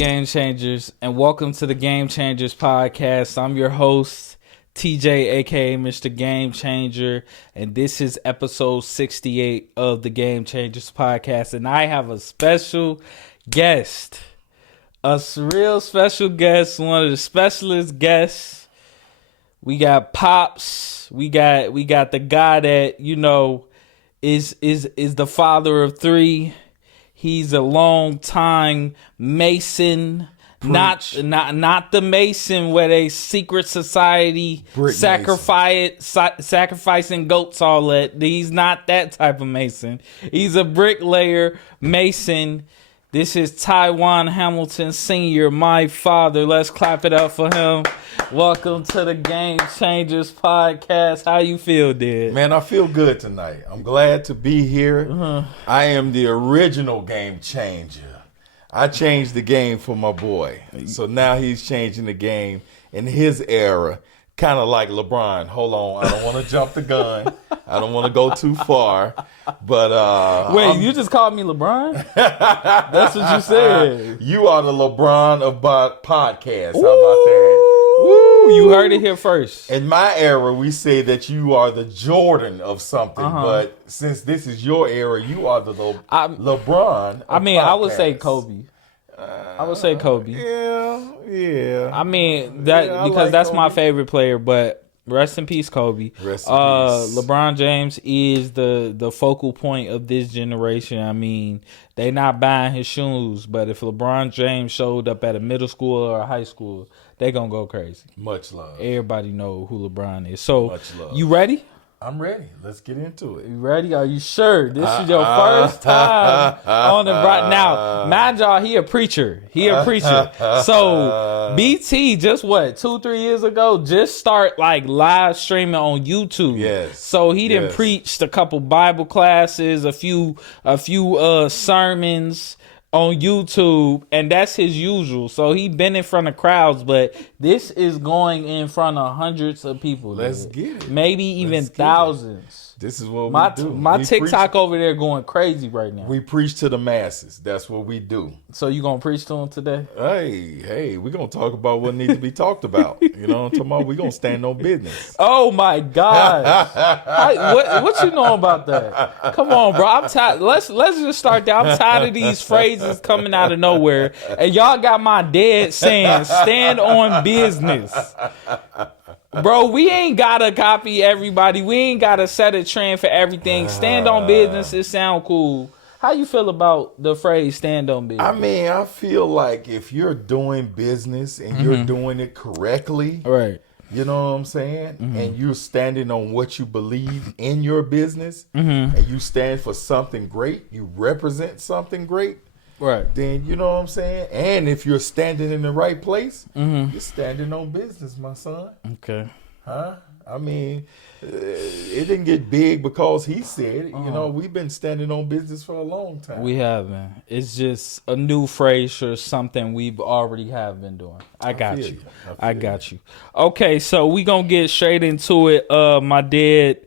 Game Changers, and welcome to the Game Changers Podcast. I'm your host, TJ, aka Mr. Game Changer, and this is episode 68 of the Game Changers Podcast. And I have a special guest, a real special guest, one of the specialist guests. We got Pops. We got the guy that is the father of three. He's a long time Mason, not the Mason where they secret society sacrificing goats all that. He's not that type of Mason. He's a bricklayer Mason. This is Tywond Sr, my father. Let's clap it up for him. Welcome to the Game Changers Podcast. How you feel, Dad? Man, I feel good tonight. I'm glad to be here. I am the original game changer. I changed the game for my boy. So now he's changing the game in his era. Kind of like LeBron. Hold on, I don't want to jump the gun. I don't want to go too far. But wait, you just called me LeBron? That's what you said. You are the LeBron of podcasts. How about that? Woo! You heard it here first. In my era, we say that you are the Jordan of something. But since this is your era, you are the LeBron. I mean, I would say Kobe. Yeah. I mean because like that's Kobe. My favorite player, but rest in peace, Kobe. Rest in peace. LeBron James is the focal point of this generation. I mean, they not buying his shoes, but if LeBron James showed up at a middle school or a high school, they gonna go crazy. Much love. Everybody know who LeBron is. So, much love. You ready? I'm ready. Let's get into it. You ready? Are you sure? This is your first time on the right now. Mind y'all, he a preacher. So BT just 2-3 years ago just start like live streaming on YouTube. Yes. So he done preached a couple Bible classes, a few sermons on YouTube, and that's his usual. So he been in front of crowds, but this is going in front of hundreds of people. Let's get it. Maybe even thousands. This is what we do. My TikTok over there going crazy right now. We preach to the masses. That's what we do. So you gonna preach to them today? Hey, we're gonna talk about what needs to be talked about. You know what I'm talking about? We're gonna stand on business. Oh my gosh. What you know about that? Come on, bro. I'm tired. Let's just start there. I'm tired of these phrases coming out of nowhere. And y'all got my dad saying stand on business. Bro, we ain't gotta copy everybody. We ain't gotta set a trend for everything. Stand on business, it sound cool. How you feel about the phrase stand on business? I mean, I feel like if you're doing business and you're doing it correctly, right? You know what I'm saying? And you're standing on what you believe in your business, and you stand for something great, you represent something great. Right. Then you know what I'm saying? And if you're standing in the right place, you're standing on business, my son. Okay. Huh? I mean, it didn't get big because he said it. You know, we've been standing on business for a long time. We haven't. It's just a new phrase for something we've already have been doing. I got you. I got you. Okay, so we going to get straight into it. My dad,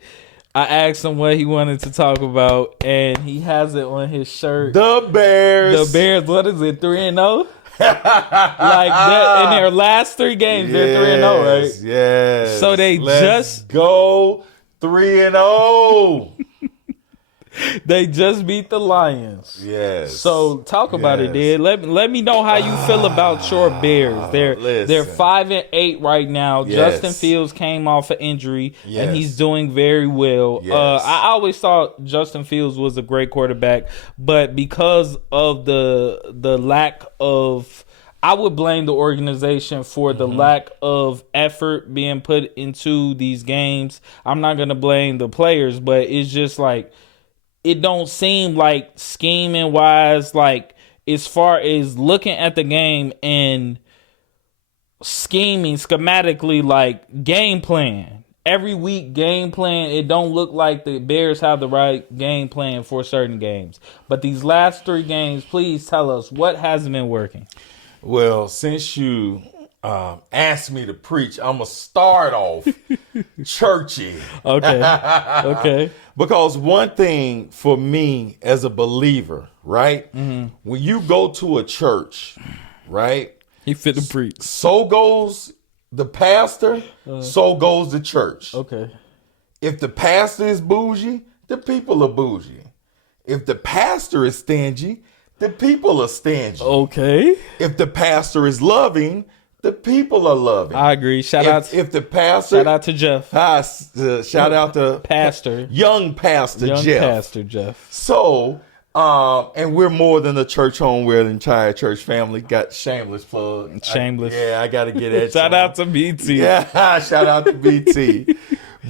I asked him what he wanted to talk about, and he has it on his shirt. The Bears. The Bears, what is it, 3-0? Like that, in their last 3 games, they're 3-0, right? Yes. So Let's go 3-0. They just beat the Lions. Yes. So talk about it, Dad. Let me know how you feel about your Bears. They're 5-8 right now. Yes. Justin Fields came off an injury, and he's doing very well. Yes. I always thought Justin Fields was a great quarterback, but because of the lack of, I would blame the organization for the lack of effort being put into these games. I'm not gonna blame the players, but it's just like, it don't seem like scheming wise, like as far as looking at the game and scheming schematically, like game plan. Every week game plan, it don't look like the Bears have the right game plan for certain games. But these last 3 games, please tell us what hasn't been working. Well, since you asked me to preach, I'm going to start off churchy. Okay. Because one thing for me as a believer, right? When you go to a church, right? He fit the preach. So goes the pastor, so goes the church. Okay. If the pastor is bougie, the people are bougie. If the pastor is stingy, the people are stingy. Okay. If the pastor is loving, the people are loving. I agree. Shout out to Jeff. Shout out to Pastor. Young Pastor Jeff. Pastor Jeff. So, and we're more than a church home. We're an entire church family. Got shameless plug. Shameless. I got to get it. Shout out to BT. Yeah, shout out to BT.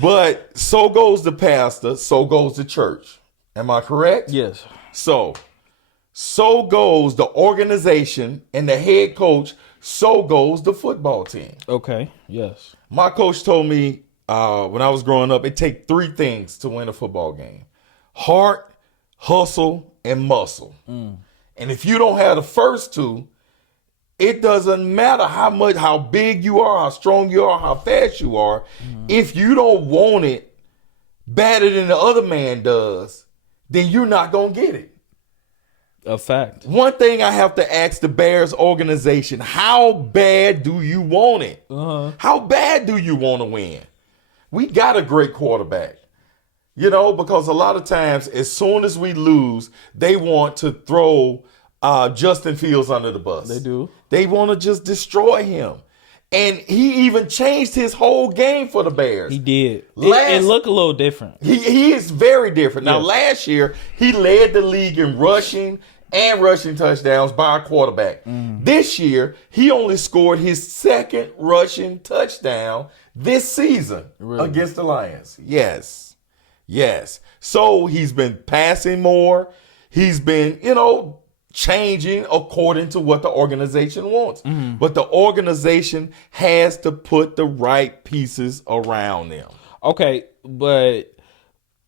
But so goes the pastor, so goes the church. Am I correct? Yes. So goes the organization and the head coach, so goes the football team. Okay, yes. My coach told me when I was growing up, it takes 3 things to win a football game: heart, hustle, and muscle. And if you don't have the first 2, it doesn't matter how big you are, how strong you are, how fast you are. If you don't want it better than the other man does, then you're not going to get it. A fact. One thing I have to ask the Bears organization: how bad do you want it? How bad do you want to win? We got a great quarterback. Because a lot of times, as soon as we lose, they want to throw Justin Fields under the bus. They do. They want to just destroy him. And he even changed his whole game for the Bears. He did. It looked a little different. He is very different. Now, Yes. last year, he led the league in rushing and rushing touchdowns by a quarterback. This year, he only scored his 2nd rushing touchdown this season against the Lions. Yes. So he's been passing more. He's been, changing according to what the organization wants. But the organization has to put the right pieces around them. Okay, but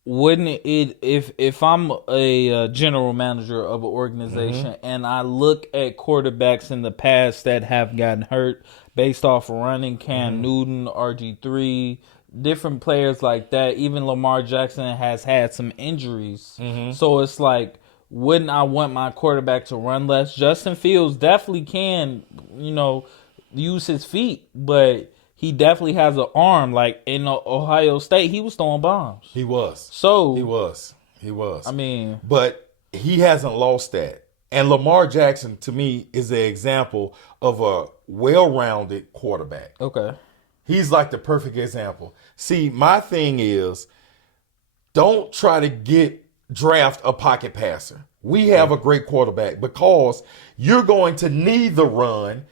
wouldn't it, if I'm a general manager of an organization and I look at quarterbacks in the past that have gotten hurt based off running, Cam Newton, RG3, different players like that, even Lamar Jackson has had some injuries. So it's like, wouldn't I want my quarterback to run less? Justin Fields definitely can, use his feet, but he definitely has an arm. Like in Ohio State, he was throwing bombs. He was. So he was. I mean, but he hasn't lost that. And Lamar Jackson, to me, is an example of a well-rounded quarterback. Okay. He's like the perfect example. See, my thing is, don't try to draft a pocket passer. We have a great quarterback because you're going to need the run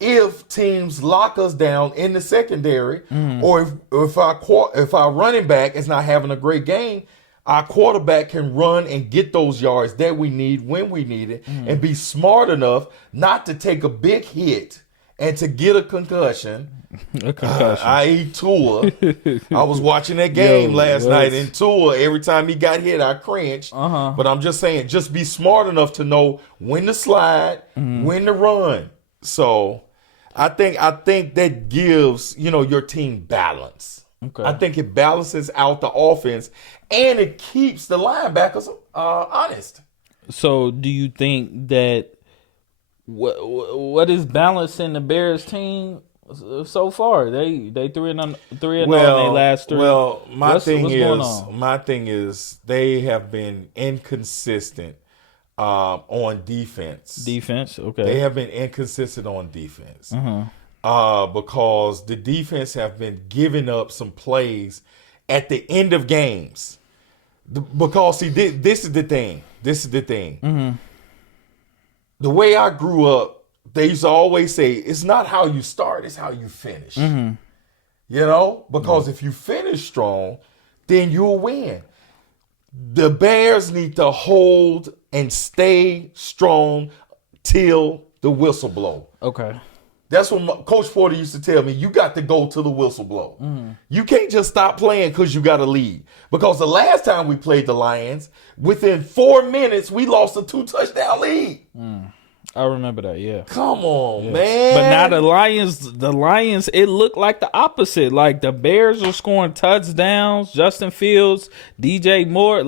if teams lock us down in the secondary, or if our running back is not having a great game, our quarterback can run and get those yards that we need when we need it, and be smart enough not to take a big hit and to get a concussion. I.e. Tua. I was watching that game last night, and Tua, every time he got hit, I cringed. But I'm just saying, just be smart enough to know when to slide, when to run. So I think that gives, your team balance. Okay. I think it balances out the offense, and it keeps the linebackers honest. So do you think that what is balancing the Bears team so far? They 3-0 in their last 3. Well, my thing going is they have been inconsistent on defense. Defense, okay. They have been inconsistent on defense because the defense have been giving up some plays at the end of games. Because see, this is the thing. The way I grew up, they used to always say, it's not how you start, it's how you finish. Because if you finish strong, then you'll win. The Bears need to hold and stay strong till the whistle blow. Okay. That's what Coach Porter used to tell me. You got to go to the whistle blow. You can't just stop playing because you got a lead. Because the last time we played the Lions, within 4 minutes, we lost a 2-touchdown lead. I remember that, yeah. Come on, man. But now the Lions, it looked like the opposite. Like the Bears are scoring touchdowns, Justin Fields, DJ Moore,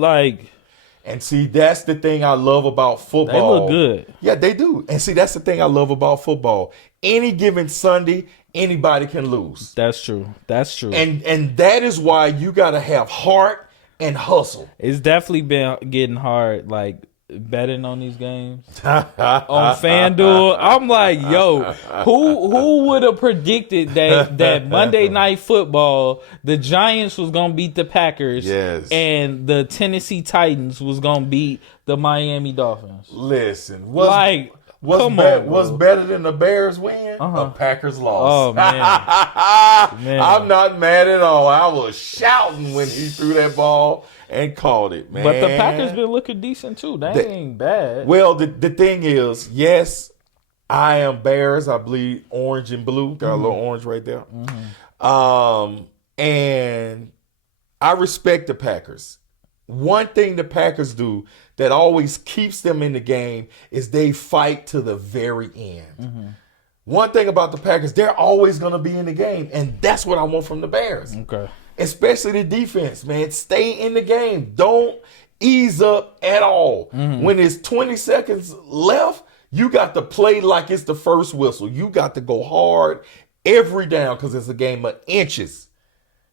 And see, that's the thing I love about football. They look good. Yeah, they do. And see, that's the thing I love about football. Any given Sunday, anybody can lose. That's true. That's true. And that is why you got to have heart and hustle. It's definitely been getting hard, like betting on these games on FanDuel. I'm like, yo, who would have predicted that Monday Night Football, the Giants was gonna beat the Packers, yes, and the Tennessee Titans was gonna beat the Miami Dolphins? Listen, what's better than the Bears win? A Packers loss. Oh man. I'm not mad at all. I was shouting when he threw that ball and called it, man. But the Packers been looking decent too. They ain't bad. Well, the thing is, yes, I am Bears. I bleed orange and blue. Got a little orange right there. And I respect the Packers. One thing the Packers do that always keeps them in the game is they fight to the very end. One thing about the Packers, they're always going to be in the game, and that's what I want from the Bears. Okay. Especially the defense, man. Stay in the game. Don't ease up at all. When it's 20 seconds left, you got to play like it's the first whistle. You got to go hard every down because it's a game of inches.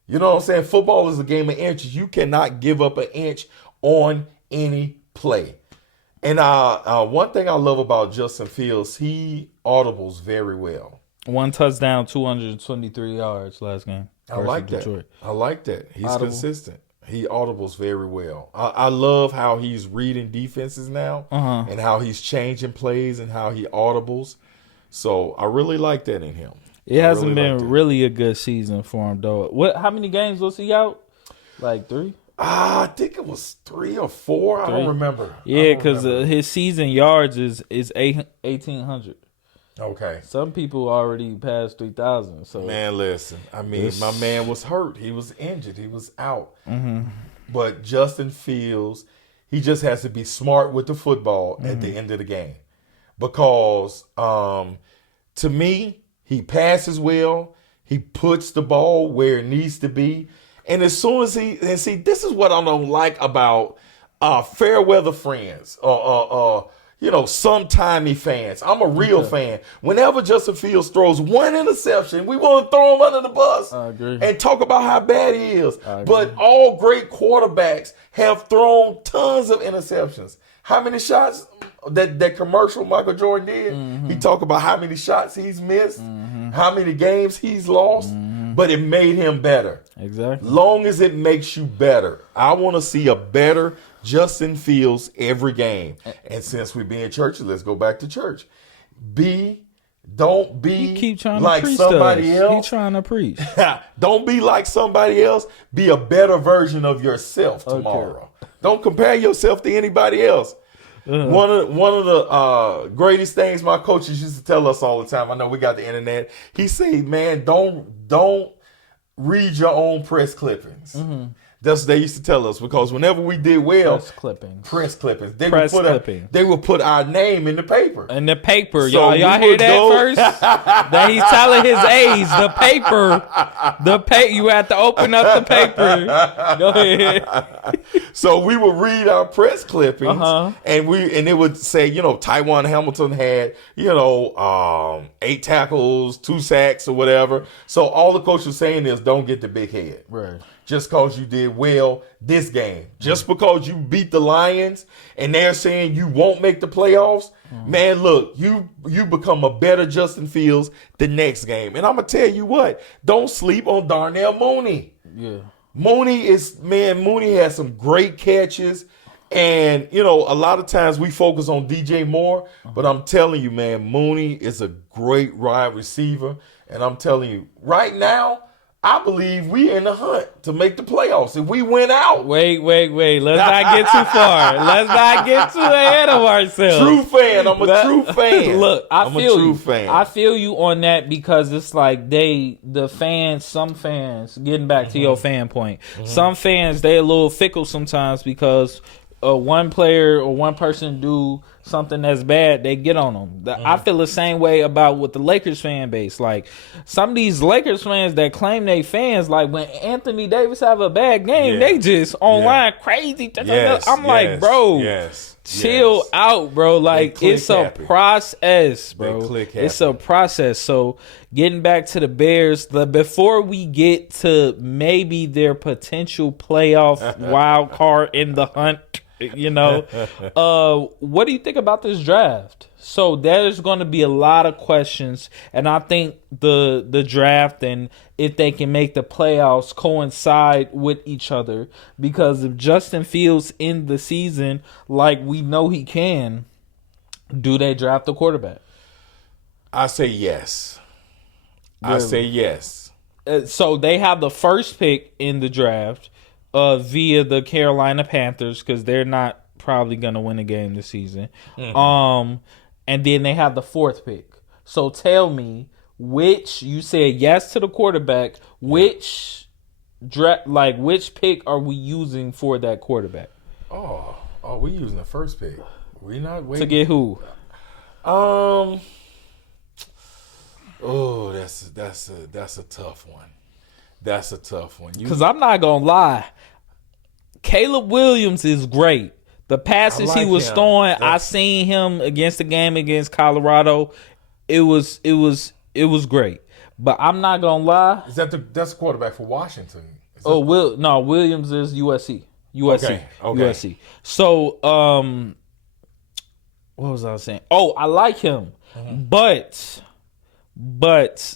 You know what I'm saying? Football is a game of inches. You cannot give up an inch on any play. And one thing I love about Justin Fields, he audibles very well. 1 touchdown, 223 yards last game. I like that. Detroit. I like that. He's Audible. consistent. He audibles very well. I love how he's reading defenses now and how he's changing plays and how he audibles. So I really like that in him. It hasn't been really a good season for him, though. How many games was he out? Like 3? I think it was 3 or 4. I don't remember. Yeah, because his season yards is 1,800. Okay. Some people already passed 3,000. So man, listen. I mean, my man was hurt. He was injured. He was out. But Justin Fields, he just has to be smart with the football at the end of the game, because to me, he passes well. He puts the ball where it needs to be. And as soon as and see, this is what I don't like about fair weather friends, sometimey fans. I'm a real fan. Whenever Justin Fields throws one interception, we want to throw him under the bus and talk about how bad he is. But all great quarterbacks have thrown tons of interceptions. How many shots that commercial Michael Jordan did? He talked about how many shots he's missed, how many games he's lost, but it made him better. Exactly. Long as it makes you better. I want to see a better Justin Fields every game. And since we be in church, let's go back to church. Don't be like somebody else. He trying to preach. Don't be like somebody else. Be a better version of yourself tomorrow. Okay. Don't compare yourself to anybody else. One of the greatest things my coaches used to tell us all the time. I know we got the internet. He said, "Man, don't read your own press clippings." That's what they used to tell us, because whenever we did well, press clippings. They would put our name in the paper. In the paper, so y'all hear that first? That he's telling his age, the paper. You have to open up the paper. Go ahead. So we would read our press clippings, and it would say, Tywond Hamilton had, 8 tackles, 2 sacks, or whatever. So all the coach was saying is, don't get the big head. Right. Just because you did well this game. Just because you beat the Lions and they're saying you won't make the playoffs, man, look, you become a better Justin Fields the next game. And I'm going to tell you what, don't sleep on Darnell Mooney. Yeah. Mooney has some great catches. And, a lot of times we focus on DJ Moore, but I'm telling you, man, Mooney is a great wide receiver. And I'm telling you, right now, I believe we in the hunt to make the playoffs. If we win out. Wait. Let's not get too far. Let's not get too ahead of ourselves. True fan. I'm a true fan. Look, I feel you on that, because it's like some fans, getting back to your fan point, some fans, they a little fickle sometimes, because one player or one person do something that's bad, they get on them. I feel the same way about with the Lakers fan base. Like some of these Lakers fans that claim they fans, like when Anthony Davis have a bad game, they just online crazy. I'm like, bro, chill out, bro. Like it's a process, bro. It's a process. So getting back to the Bears, before we get to maybe their potential playoff wild card in the hunt, you know, what do you think about this draft? So there's going to be a lot of questions, and I think the draft and if they can make the playoffs coincide with each other, because if Justin Fields in the season like we know he can, do they draft a quarterback? I say yes. Really? I say yes. So they have the first pick in the draft via the Carolina Panthers, because they're not probably going to win a game this season. And then they have the fourth pick. So tell me, which, you said yes to the quarterback, which pick are we using for that quarterback? Oh, we're using the first pick. We're not waiting. To get who? Oh, that's a tough one. That's a tough one. Because I'm not going to lie. Caleb Williams is great. The passes he was throwing, I seen him against the game against Colorado. It was great. But I'm not gonna lie. That's the quarterback for Washington? Williams is USC. Okay. USC. So what was I saying? Oh, I like him, but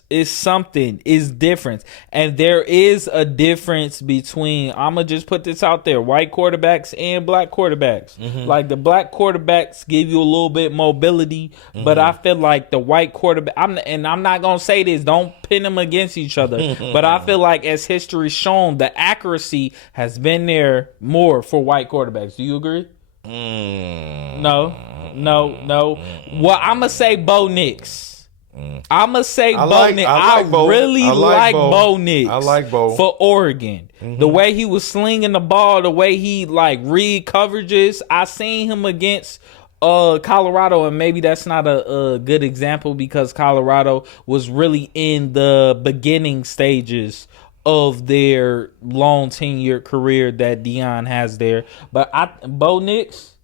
it's different. And there is a difference between, I'm going to just put this out there, white quarterbacks and black quarterbacks. Like the black quarterbacks give you a little bit mobility, but I feel like the white quarterback, I'm not going to say this, don't pin them against each other, but I feel like as history's shown, the accuracy has been there more for white quarterbacks. Do you agree? No. Well, I'm going to say Bo Nix. I'm going to say Bo Nix. I really like Bo Nix. I like Bo. For Oregon. The way he was slinging the ball, the way he read coverages. I seen him against Colorado, and maybe that's not a good example because Colorado was really in the beginning stages of their long tenured career that Deion has there. But Bo Nix,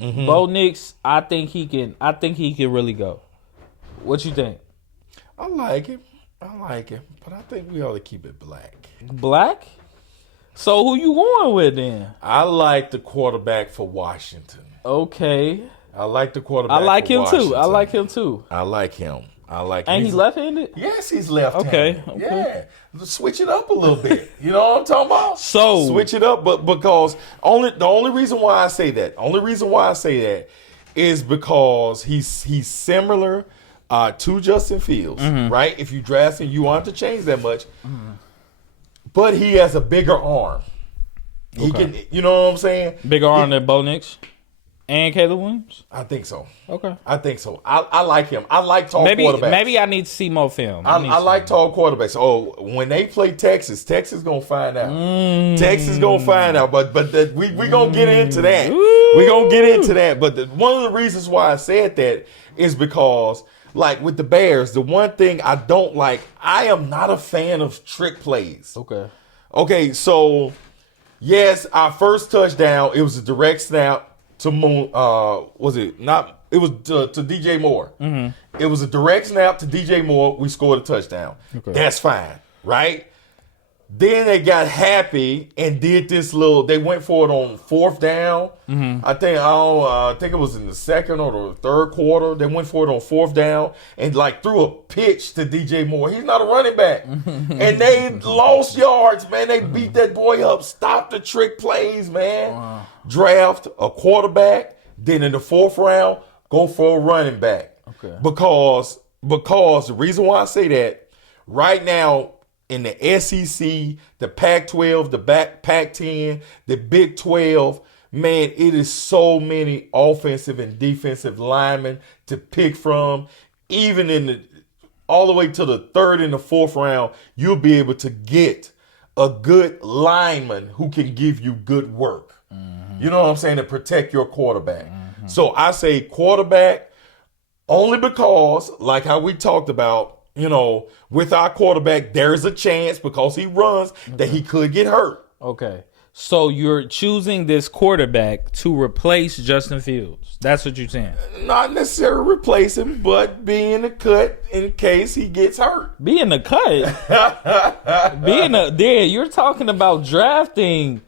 I think he can really go. What you think? I like him, but I think we ought to keep it black. Black? So who you going with then? I like the quarterback for Washington. Okay. I like the quarterback. I like him Washington. too. I like him too. And he left-handed? Yes, he's left-handed. Okay. Yeah. Switch it up a little bit. You know what I'm talking about? So switch it up, but because the only reason why I say that is because he's similar to Justin Fields, right? If you draft him, you want to change that much. But he has a bigger arm. He can, you know what I'm saying? Bigger arm than Bo Nix and Caleb Williams? I think so. Okay. I think so. I like him. I like tall quarterbacks. Maybe I need to see more film. I like tall quarterbacks. Oh, when they play Texas gonna find out. Texas gonna find out. But we gonna get into that. We gonna get into that. But one of the reasons why I said that is because, like with the Bears, the one thing I don't like, I am not a fan of trick plays. Okay, so yes, our first touchdown, it was a direct snap to Moon. Was it not? It was to DJ Moore. It was a direct snap to DJ Moore. We scored a touchdown. That's fine, right? Then they got happy and did this they went for it on fourth down. I think it was in the second or the third quarter. They went for it on fourth down and threw a pitch to DJ Moore. He's not a running back. And they lost yards, man. They beat that boy up. Stop the trick plays, man. Wow. Draft a quarterback. Then in the fourth round, go for a running back. Because the reason why I say that, right now, in the SEC, the Pac-12, the Pac-10, the Big 12, man, it is so many offensive and defensive linemen to pick from. Even all the way to the third and the fourth round, you'll be able to get a good lineman who can give you good work. You know what I'm saying? To protect your quarterback. So I say quarterback only because, like how we talked about, with our quarterback, there's a chance because he runs that he could get hurt. Okay. So you're choosing this quarterback to replace Justin Fields. That's what you're saying. Not necessarily replace him, but be in the cut in case he gets hurt. Be in the cut? You're talking about drafting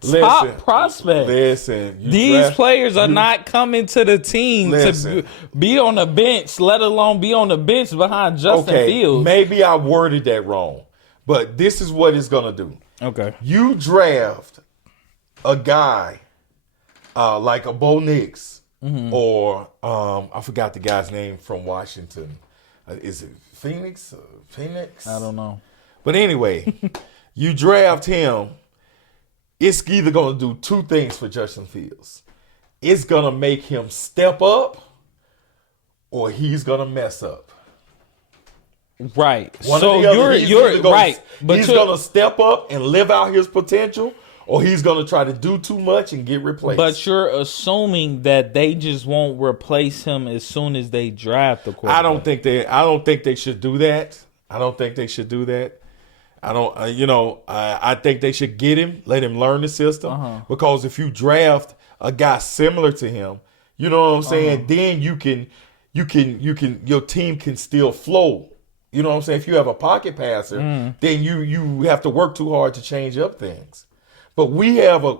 top prospects. Listen. These players are not coming to the team to be on the bench, let alone be on the bench behind Justin Fields. Maybe I worded that wrong, but this is what it's going to do. Okay. You draft a guy like a Bo Nix or I forgot the guy's name from Washington. Is it Phoenix? I don't know. But anyway, you draft him. It's either going to do two things for Justin Fields. It's going to make him step up or he's going to mess up. Right. So you're right. But he's going to step up and live out his potential, or he's going to try to do too much and get replaced. But you're assuming that they just won't replace him as soon as they draft the quarterback. I don't think they should do that. I think they should get him, let him learn the system. Because if you draft a guy similar to him, you know what I'm saying? Then your team can still flow. You know what I'm saying? If you have a pocket passer, then you have to work too hard to change up things. But we have a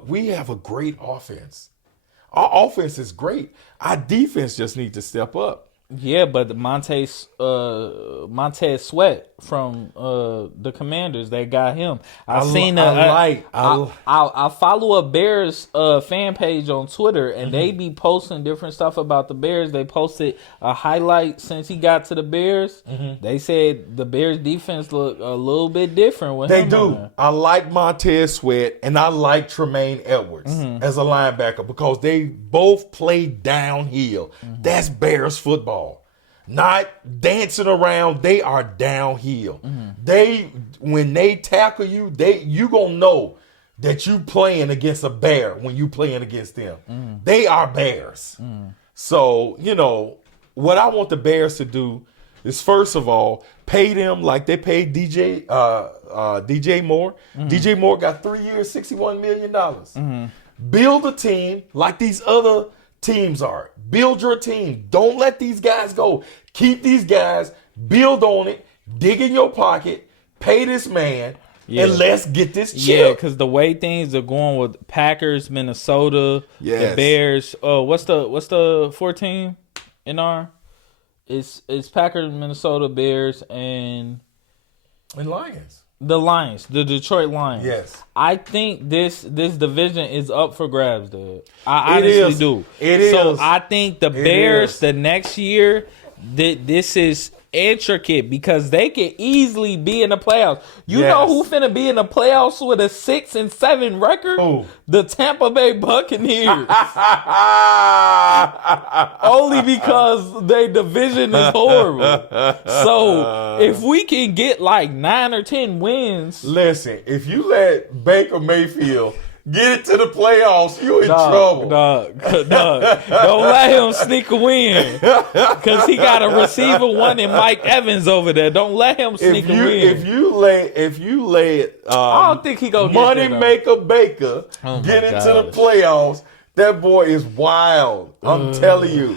great offense. Our offense is great. Our defense just needs to step up. Yeah, but Montez Sweat from the Commanders, they got him. I follow a Bears fan page on Twitter, and they be posting different stuff about the Bears. They posted a highlight since he got to the Bears. They said the Bears defense look a little bit different with him. They do. I like Montez Sweat, and I like Tremaine Edwards as a linebacker because they both play downhill. That's Bears football. Not dancing around, they are downhill. When they tackle you, you gonna know that you playing against a bear when you playing against them. They are bears. So, what I want the Bears to do is, first of all, pay them like they paid DJ Moore. DJ Moore got 3 years, $61 million. Build a team like these other teams are. Build your team. Don't let these guys go. Keep these guys. Build on it. Dig in your pocket. Pay this man. And let's get this chip. Yeah, because the way things are going with Packers, Minnesota, the Bears. What's the 14 in our? It's Packers, Minnesota, Bears, and Lions. The Lions, the Detroit Lions. Yes. I think this division is up for grabs, dude. I honestly do. It is. So I think the Bears the next year, this is intricate because they can easily be in the playoffs. You know who finna be in the playoffs with a 6-7 record? Who? The Tampa Bay Buccaneers. Only because their division is horrible. So if we can get like 9 or 10 wins. Listen, if you let Baker Mayfield get it to the playoffs, you in trouble. Dog. Don't let him sneak a win. Because he got a receiver one and Mike Evans over there. Don't let him sneak a win. If you lay I don't think he gonna Money Maker Baker get into the playoffs, that boy is wild. I'm telling you.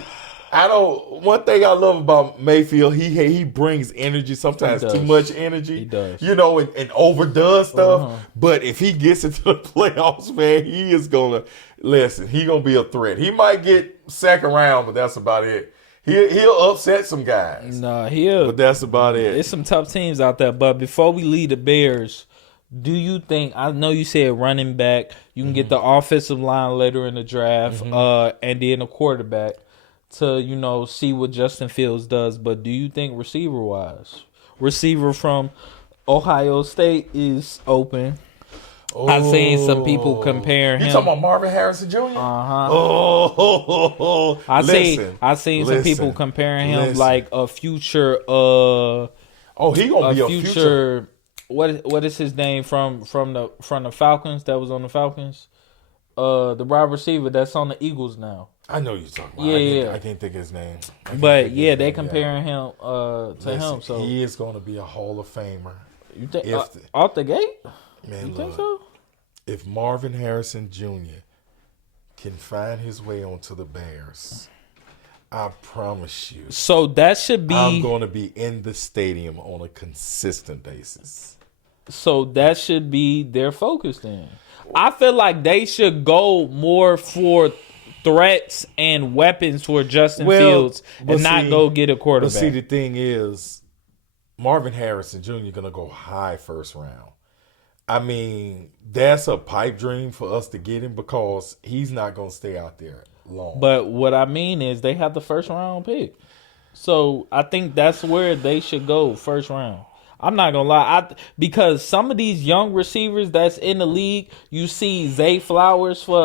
One thing I love about Mayfield, he brings energy, sometimes too much energy. He does. And overdoes stuff. But if he gets into the playoffs, man, he is gonna he gonna be a threat. He might get second round, but that's about it. He'll upset some guys. But that's about it. There's some tough teams out there. But before we leave the Bears, do you think, I know you said running back, you can get the offensive line later in the draft, and then a quarterback to, see what Justin Fields does. But do you think receiver from Ohio State is open? I've seen some people compare him. You talking about Marvin Harrison Jr.? I've seen some people comparing him like a future. He gonna be a future. What is his name from the Falcons that was on the Falcons? The wide receiver that's on the Eagles now. I know you're talking about. Yeah, I can't think of his name. But yeah, they comparing him to him. So he is going to be a Hall of Famer. You think off the gate? Man, you think so? If Marvin Harrison Jr. can find his way onto the Bears, I promise you. So that should be. I'm going to be in the stadium on a consistent basis. So that should be their focus then. I feel like they should go more for threats and weapons for Justin Fields and not go get a quarterback. But see, the thing is, Marvin Harrison Jr. going to go high first round. I mean, that's a pipe dream for us to get him because he's not going to stay out there long. But what I mean is they have the first round pick. So I think that's where they should go, first round. I'm not gonna lie, because some of these young receivers that's in the league, you see Zay Flowers for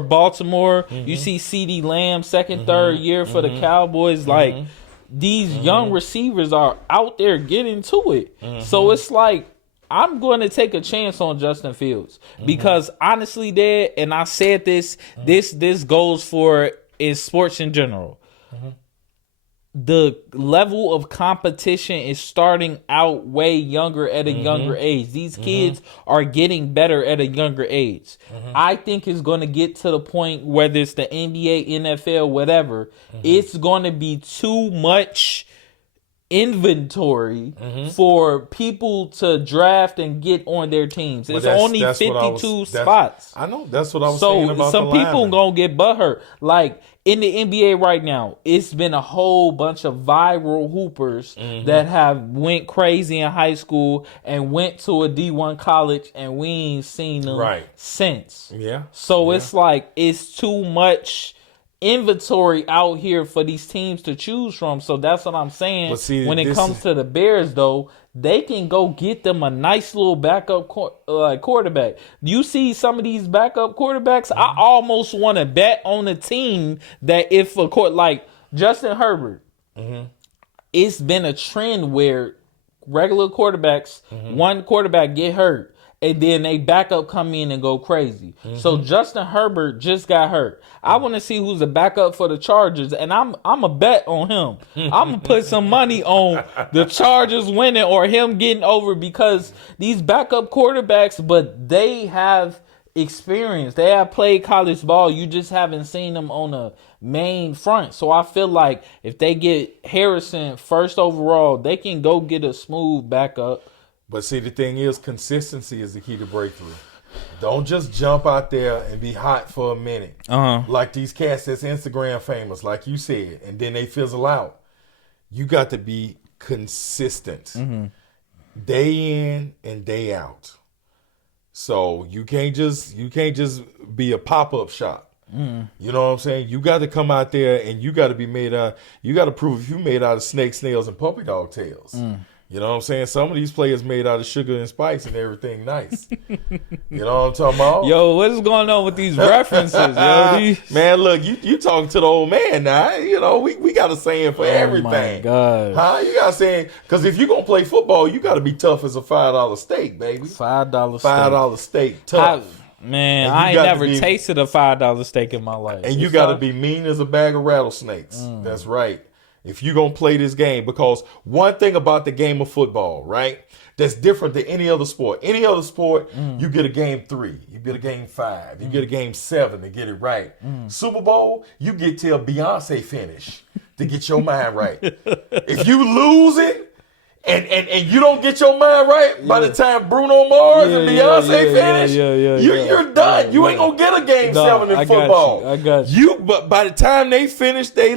Baltimore, you see CeeDee Lamb second, third year for the Cowboys. Like these young receivers are out there getting to it, so it's like I'm going to take a chance on Justin Fields because honestly, Dad, and I said this goes for in sports in general. The level of competition is starting out way younger at a younger age. These kids are getting better at a younger age. I think it's going to get to the point, whether it's the NBA, NFL, whatever, it's going to be too much inventory for people to draft and get on their teams. It's only 52 spots. I know. That's what I was saying about some people going to get butthurt. Like, in the NBA right now, it's been a whole bunch of viral hoopers that have went crazy in high school and went to a D1 college, and we ain't seen them since. Yeah. So it's like it's too much inventory out here for these teams to choose from. So that's what I'm saying. But see, when it comes to the Bears, though, they can go get them a nice little backup quarterback. You see some of these backup quarterbacks, I almost want to bet on a team that if a court like Justin Herbert, it's been a trend where regular quarterbacks, one quarterback get hurt, and then they backup come in and go crazy. So Justin Herbert just got hurt. I want to see who's the backup for the Chargers, and I'm a bet on him. I'm gonna put some money on the Chargers winning or him getting over, because these backup quarterbacks, but they have experience. They have played college ball. You just haven't seen them on a main front. So I feel like if they get Harrison first overall, they can go get a smooth backup. But see, the thing is, consistency is the key to breakthrough. Don't just jump out there and be hot for a minute. Like these cats that's Instagram famous, like you said, and then they fizzle out. You got to be consistent. Day in and day out. So you can't just be a pop-up shop. You know what I'm saying? You got to come out there and you got to be made out. You got to prove if you made out of snakes, snails, and puppy dog tails. You know what I'm saying? Some of these players made out of sugar and spice and everything nice. You know what I'm talking about? Yo, what is going on with these references, yo? Man, look, you talking to the old man now. You know, we got a saying for everything. Oh, my God. Huh? You got a saying, because if you're going to play football, you got to be tough as a $5 steak, baby. $5 steak, tough. Man, I ain't never tasted a $5 steak in my life. And you got to be mean as a bag of rattlesnakes. That's right. If you're going to play this game, because one thing about the game of football, right, that's different than any other sport. Any other sport, you get a game 3, you get a game 5, you get a game 7 to get it right. Super Bowl, you get till Beyonce finish to get your mind right. If you lose it, and you don't get your mind right by the time Bruno Mars and Beyonce finish, you're done. You ain't gonna get a game 7 in football. I got you. But by the time they finish they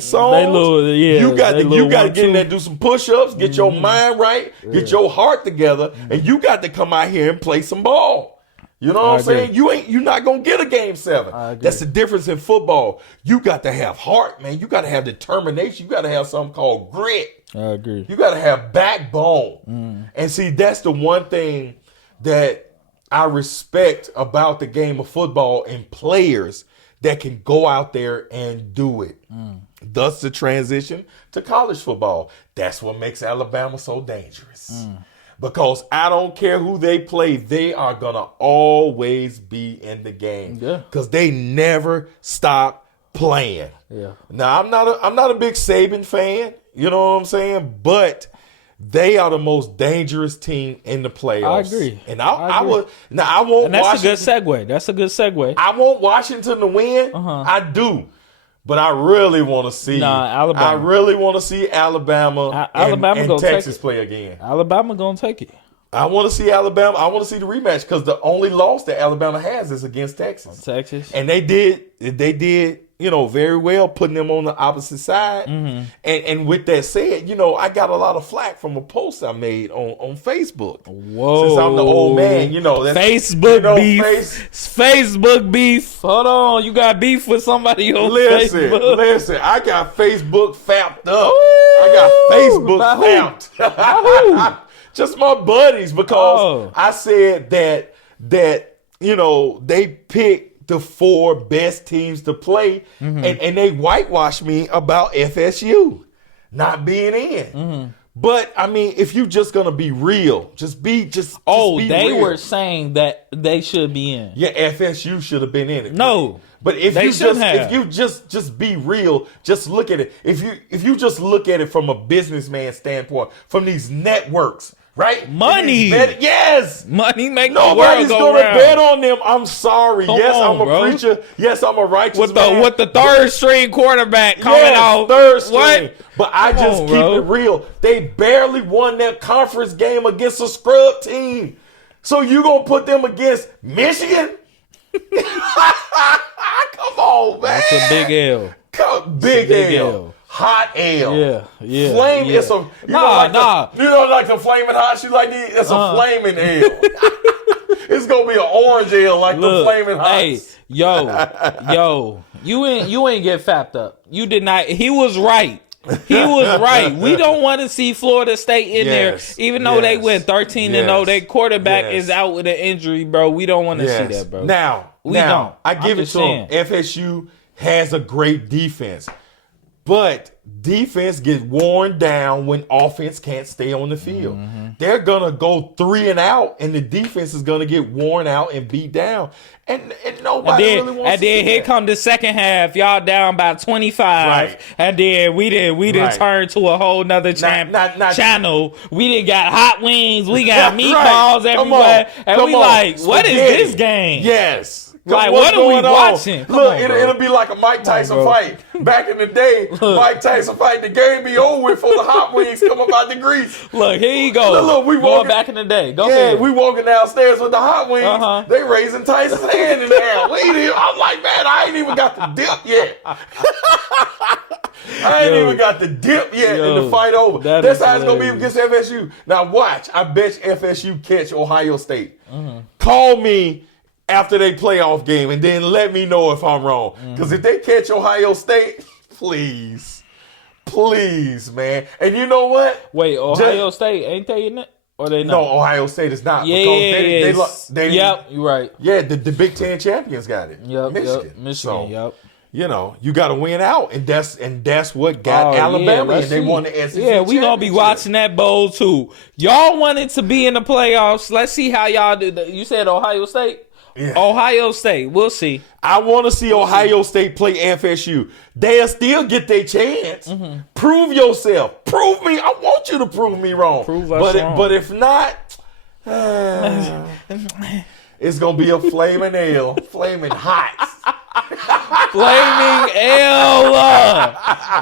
songs, you got to get in there, do some push-ups, get your mind right, get your heart together, and you got to come out here and play some ball. You know what I'm saying? You're not gonna get a game 7. That's the difference in football. You got to have heart, man. You got to have determination. You got to have something called grit. I agree. You got to have backbone. And see, that's the one thing that I respect about the game of football and players that can go out there and do it. Thus the transition to college football. That's what makes Alabama so dangerous. because I don't care who they play, they are gonna always be in the game. Yeah. Because they never stop playing. Yeah. Now I'm not a big Saban fan, you know what I'm saying? But they are the most dangerous team in the playoffs. I agree. And I I agree. would now I want And that's Washington. a good segue. That's a good segue. I want Washington to win. I do. But I really want to see Alabama. I really want to see Alabama Alabama and gonna take Texas it. play again. Alabama gonna take it. I want to see Alabama. I want to see the rematch because the only loss that Alabama has is against Texas. Texas. And they did, very well putting them on the opposite side. And with that said, I got a lot of flack from a post I made on Facebook. Whoa. Since I'm the old man, that's Facebook beef. Facebook beef. Hold on. You got beef with somebody on Facebook. Listen, I got Facebook fapped up. I got Facebook fapped. Just my buddies, because I said that they picked the 4 best teams to play, and they whitewashed me about FSU not being in. But I mean, if you just gonna be real, just be they real. were saying that they should be in. Yeah, FSU should have been in it. No. But if you just be real, just look at it. If you just look at it from a businessman standpoint, from these networks, right? Money. Yes. Money make Nobody's the world go gonna round. bet on them. I'm sorry. Come yes, on, I'm a bro. preacher. Yes, I'm a righteous man. With the third string quarterback coming off. Third string. What? But I Come just on, keep bro. it real. They barely won that conference game against a scrub team. So you gonna put them against Michigan? Come on, man. That's a big L. Big big L. L. Hot L. Yeah. Flame yeah. is a you Nah. don't like the flaming hot. You like these? It's a flaming L. It's gonna be an orange L like the flaming hot. Hey, yo, you ain't get fapped up. You did not. He was right. He was right. We don't want to see Florida State in there, even though they went 13-0. Their quarterback is out with an injury, bro. We don't want to see that, bro. Now, don't. I give it to them. FSU has a great defense, but defense gets worn down when offense can't stay on the field. They're gonna go 3 and out, and the defense is gonna get worn out and beat down. And nobody really wants to And then see here that. come the second half. Y'all down by 25. Right. And then we didn't turn to a whole nother channel. We didn't got hot wings. We got meatballs everywhere. And we like, what is this game? Yes. Like, what are we watching? Look, it'll be like a Mike Tyson fight. Back in the day, Mike Tyson fight, the game be over with for the hot wings come up out the grease. Look, here you go. Look, we going walking back in the day. Go ahead. we walking downstairs with the hot wings. They raising Tyson's hand in the air. I'm like, man, I ain't even got the dip yet. I ain't even got the dip yet in the fight over. That's how it's going to be against FSU. Now watch. I bet you FSU catch Ohio State. Call me after they playoff game and then let me know if I'm wrong. Because if they catch Ohio State, please, man. And you know what? Wait, Ohio State, ain't they in it? Or they not? No, Ohio State is not. Yeah, because they yep, you're right. Yeah, the Big Ten champions got it. Yep, Michigan. So, yep. You got to win out, and that's what got Alabama, and they won the SEC. Yeah, we gonna be watching that bowl too. Y'all wanted to be in the playoffs. Let's see how y'all do. You said Ohio State. Yeah. Ohio State. We'll see. I want to see Ohio State play FSU. They'll still get their chance. Prove yourself. Prove me. I want you to prove me wrong. Prove us wrong. But if not, it's gonna be a flaming ale, flaming hot. Flaming L.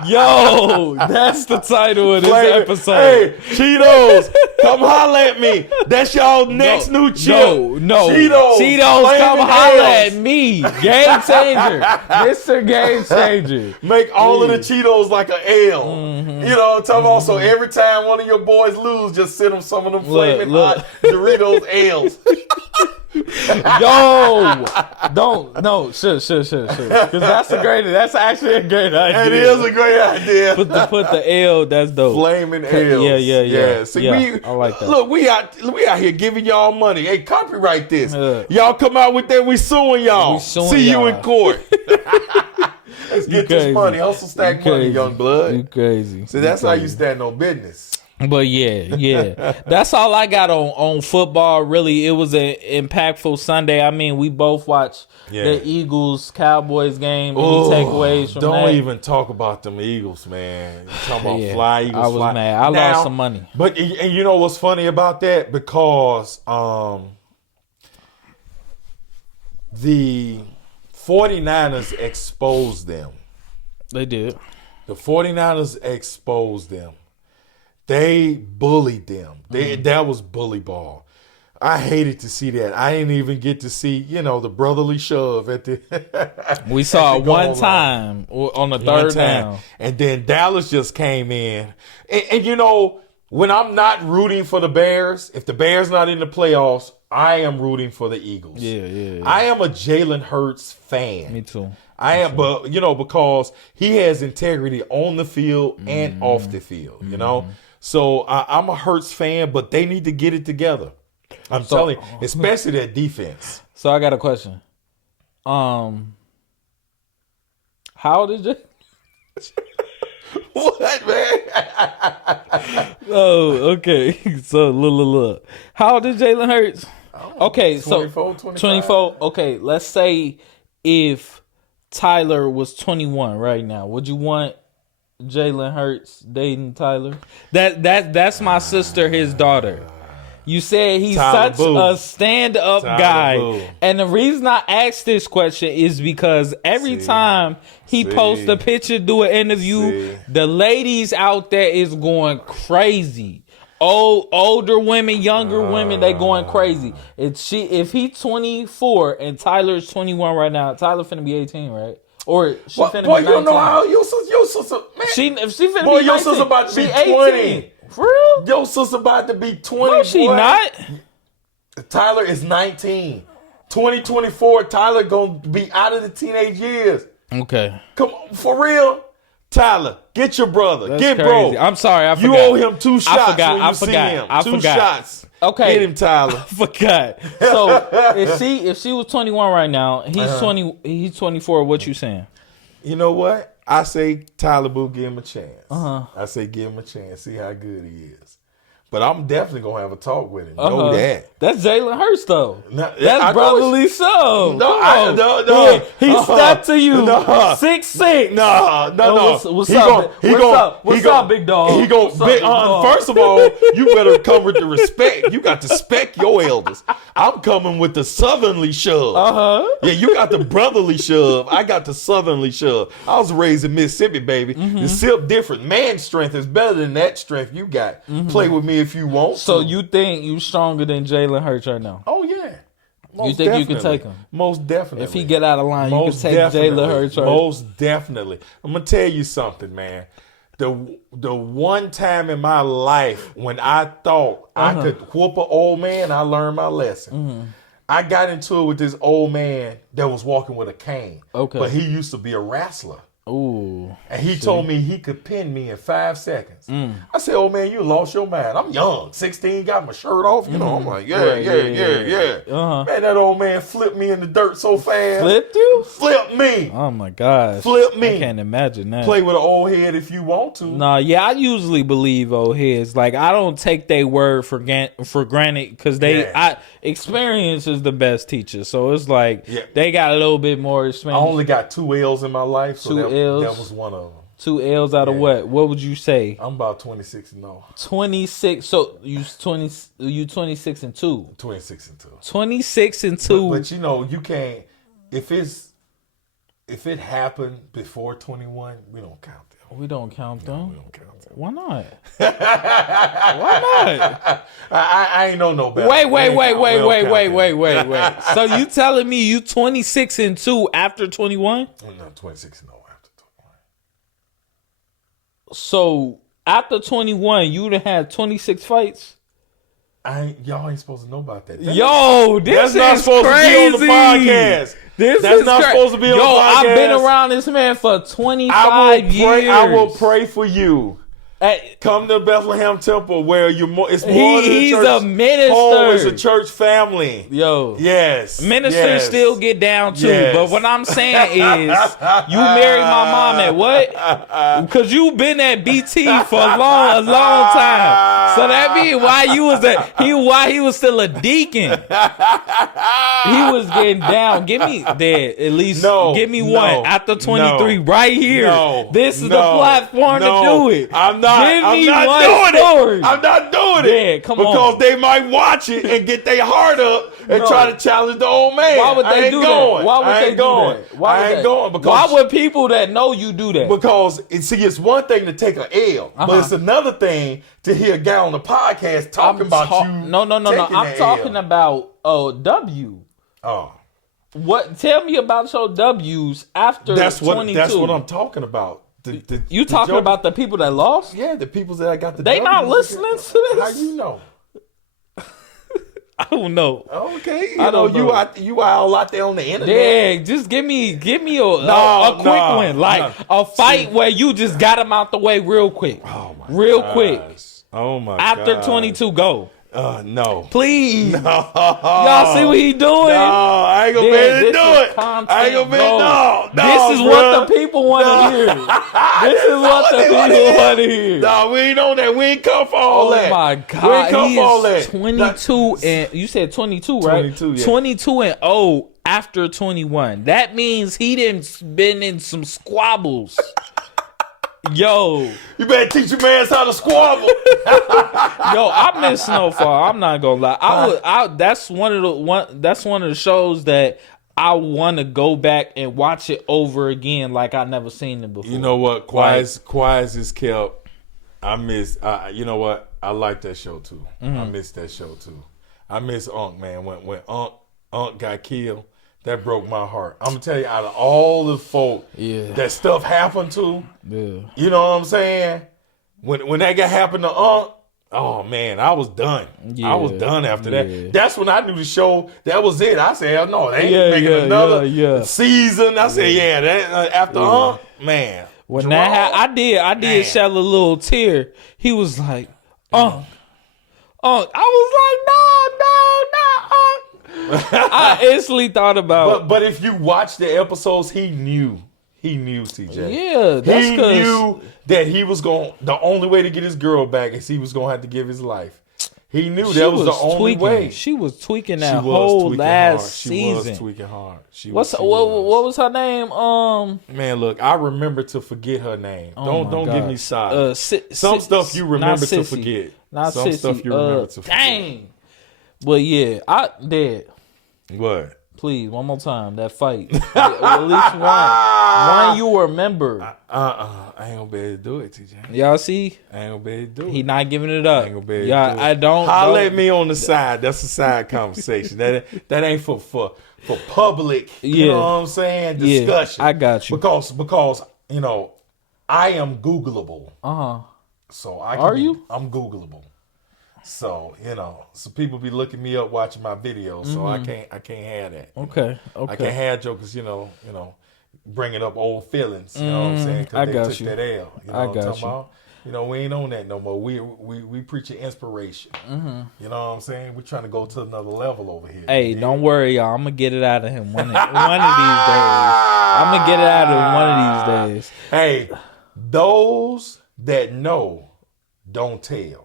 Yo, that's the title of this episode. Hey, Cheetos, come holler at me. That's y'all next new chip. No. Cheetos come holler at me. Game changer. Mr. Game Changer. Make all of the Cheetos like an L. You know what I'm talking about? So every time one of your boys lose, just send them some of them flaming hot Doritos L's. Yo, shush. Because that's actually a great idea. It is a great idea. Put the L, that's dope. Flaming L's. Yeah. See, I like that. Look, we out here giving y'all money. Hey, copyright this. Y'all come out with that, we suing y'all. See you in court. Let's get this money. Hustle stack money, young blood. You crazy. See, that's how you stand on business. But yeah. That's all I got on football. Really, it was an impactful Sunday. I mean, we both watched the Eagles Cowboys game. Any takeaways from that? Don't even talk about them Eagles, man. You're talking about fly Eagles. I was mad. I lost some money. But and you know what's funny about that? Because the 49ers exposed them. They did. The 49ers exposed them. They bullied them. That was bully ball. I hated to see that. I didn't even get to see, the brotherly shove at the. We saw it one time on the third down. And then Dallas just came in. And when I'm not rooting for the Bears, if the Bears not in the playoffs, I am rooting for the Eagles. Yeah. I am a Jalen Hurts fan. Me too. I am, but because he has integrity on the field and off the field, So I'm a Hurts fan, but they need to get it together. I'm telling you, especially that defense. So I got a question. How old is you? What, man? Oh, okay. So look. How old is Jalen Hurts? Okay, 24, so 24. Okay, let's say if Tyler was 21 right now, would you want Jalen Hurts dating Tyler? That's my sister, his daughter. You said he's such a stand-up guy. Boo. And the reason I asked this question is because every time he posts a picture, do an interview, the ladies out there is going crazy. Older women, younger women, they going crazy. If he's 24 and Tyler's 21 right now, Tyler finna be 18, right? Or she finna be 19. You know how your sister, man. If she finna boy, be 19, your sister about to be 20. For real? Your sister about to be 20. No, she not. Tyler is 19. 2024, Tyler gonna be out of the teenage years. Okay. Come on, for real. Tyler, get your brother. That's get crazy. bro. I'm sorry, I forgot. You owe him 2 shots. I forgot. Two shots. Okay. Get him, Tyler. I forgot. So if she was 21 right now, he's 20. He's 24. What you saying? You know what? I say Tyler Boo, give him a chance. I say give him a chance. See how good he is. But I'm definitely gonna have a talk with him. Know that. That's Jalen Hurts though. No, that's brotherly son. No. He stuck to you. 6'6". No. What's up, big dog? He go big. First of all, you better come with the respect. You got to spec your elders. I'm coming with the southerly shove. Yeah, you got the brotherly shove. I got the southerly shove. I was raised in Mississippi, baby. The SIP different. Man strength is better than that strength you got. Play with me if you want. So you think you stronger than Jalen Hurts right now? Oh yeah. You think you can take him? Most definitely. If he get out of line, you can take Jalen Hurts. Right? Most definitely. I'm gonna tell you something, man. The one time in my life when I thought I could whoop an old man, I learned my lesson. I got into it with this old man that was walking with a cane. Okay. But he used to be a wrestler. Ooh. And he told me he could pin me in 5 seconds. I said, oh man, you lost your mind. I'm young, 16, got my shirt off. I'm like, yeah. Man, that old man flipped me in the dirt so fast. Flipped you? Flipped me. Oh my gosh. Flipped me. I can't imagine that. Play with an old head if you want to. Nah, yeah, I usually believe old heads. Like, I don't take their word for granted because experience is the best teacher. So it's like they got a little bit more experience. I only got 2 L's in my life. So 2 L's. That was one of them. 2 L's out of what? What would you say? I'm about 26-0. 26. So you 26-2. 26-2. 26-2. But you can't. If it happened before 21, we don't count them. We don't count them. We don't count them. Why not? Why not? I ain't know no better. Wait. So you telling me you 26-2 after 21? No, 26-0 after 21. So after 21, you'd have had 26 fights? Y'all ain't supposed to know about that. That's not supposed crazy. To be on the podcast. That's not supposed to be on the podcast. I've been around this man for 25 years. I will pray for you Come to Bethlehem Temple where you're more. It's more than He's a church. a minister. Oh, it's a church family. Yo, yes, ministers still get down too. Yes. But what I'm saying is, you married my mom at what? Because you've been at BT for a long time. So that means why he was still a deacon. He was getting down. Give me that at least. Give me one after 23 right here. This is the platform to do it. I'm not. Give me I'm not one doing story. it. I'm not doing it. Yeah, come because on. they might watch it and get their heart up and try to challenge the old man. Why would they do that? Why would they do that? I ain't going. Because why would people that know you do that? Because it's one thing to take an L, but it's another thing to hear a guy on the podcast talking about you. No. I'm talking about W. Oh. What? Tell me about your W's after 22. That's what I'm talking about. You talking about the people that lost? Yeah, the people that I got the They W's not listening to this? How you know? I don't know. Okay, you know. You all out there on the internet. Yeah, just give me a quick one, like a fight where you just got him out the way real quick. Oh my quick. Oh my After gosh. 22, go. No. Please. No. Y'all see what he doing? No, I ain't gonna be able to do it. I ain't gonna be no. This is what the people want to hear. This is what the people want to hear. No, we ain't on that. We ain't come for all that. Oh my God. We ain't come for all that. 22 and you said 22, right? 22, yeah. 22 and 0 after 21. That means he didn't been in some squabbles. Yo, you better teach your man how to squabble. Yo, I miss Snowfall. I'm not gonna lie. That's one of the shows that I want to go back and watch it over again, like I never seen it before. You know what? Quiet is kept. I miss. You know what? I like that show too. I miss that show too. I miss Unc, man. When Unc got killed, that broke my heart. I'm gonna tell you, out of all the folk that stuff happened to, you know what I'm saying? When that got happened to Unc, oh man, I was done. I was done after that. That's when I knew the show. That was it. I said, hell no, they ain't making another season. I said, that after Unc, man. When that I did shed a little tear. He was like, Unc. I was like, no, Unc. I instantly thought about. But if you watch the episodes, he knew, CJ. Yeah, that's he knew that he was the only way to get his girl back is he was gonna have to give his life. He knew that was the only way. She was tweaking that whole last season. She was tweaking hard. What was her name? Man, look, I remember to forget her name. Don't give me side. Some stuff you remember to forget. Some stuff you remember to forget. Dang. But yeah, I did. What? Please, one more time. That fight. At least one you remember. I ain't gonna be able to do it, TJ. Y'all see? I ain't gonna be able to do it. He not giving it up. I ain't gonna be able to do it. I don't. Holler at me on the side. That's a side conversation. that ain't for public. You know what I'm saying? Discussion. I got you. Because you know, I am Googleable. So I'm Googleable. So, you know, so people be looking me up watching my videos, so I can't have that. Okay. I can't have jokers, you know, bringing up old feelings, you know what I'm saying? Because they took that L. You know what I'm talking about? You know, we ain't on that no more. We preaching inspiration. You know what I'm saying? We're trying to go to another level over here. Hey, don't worry, y'all. I'm going to get it out of him one of these days. I'm going to get it out of him one of these days. Hey, those that know don't tell.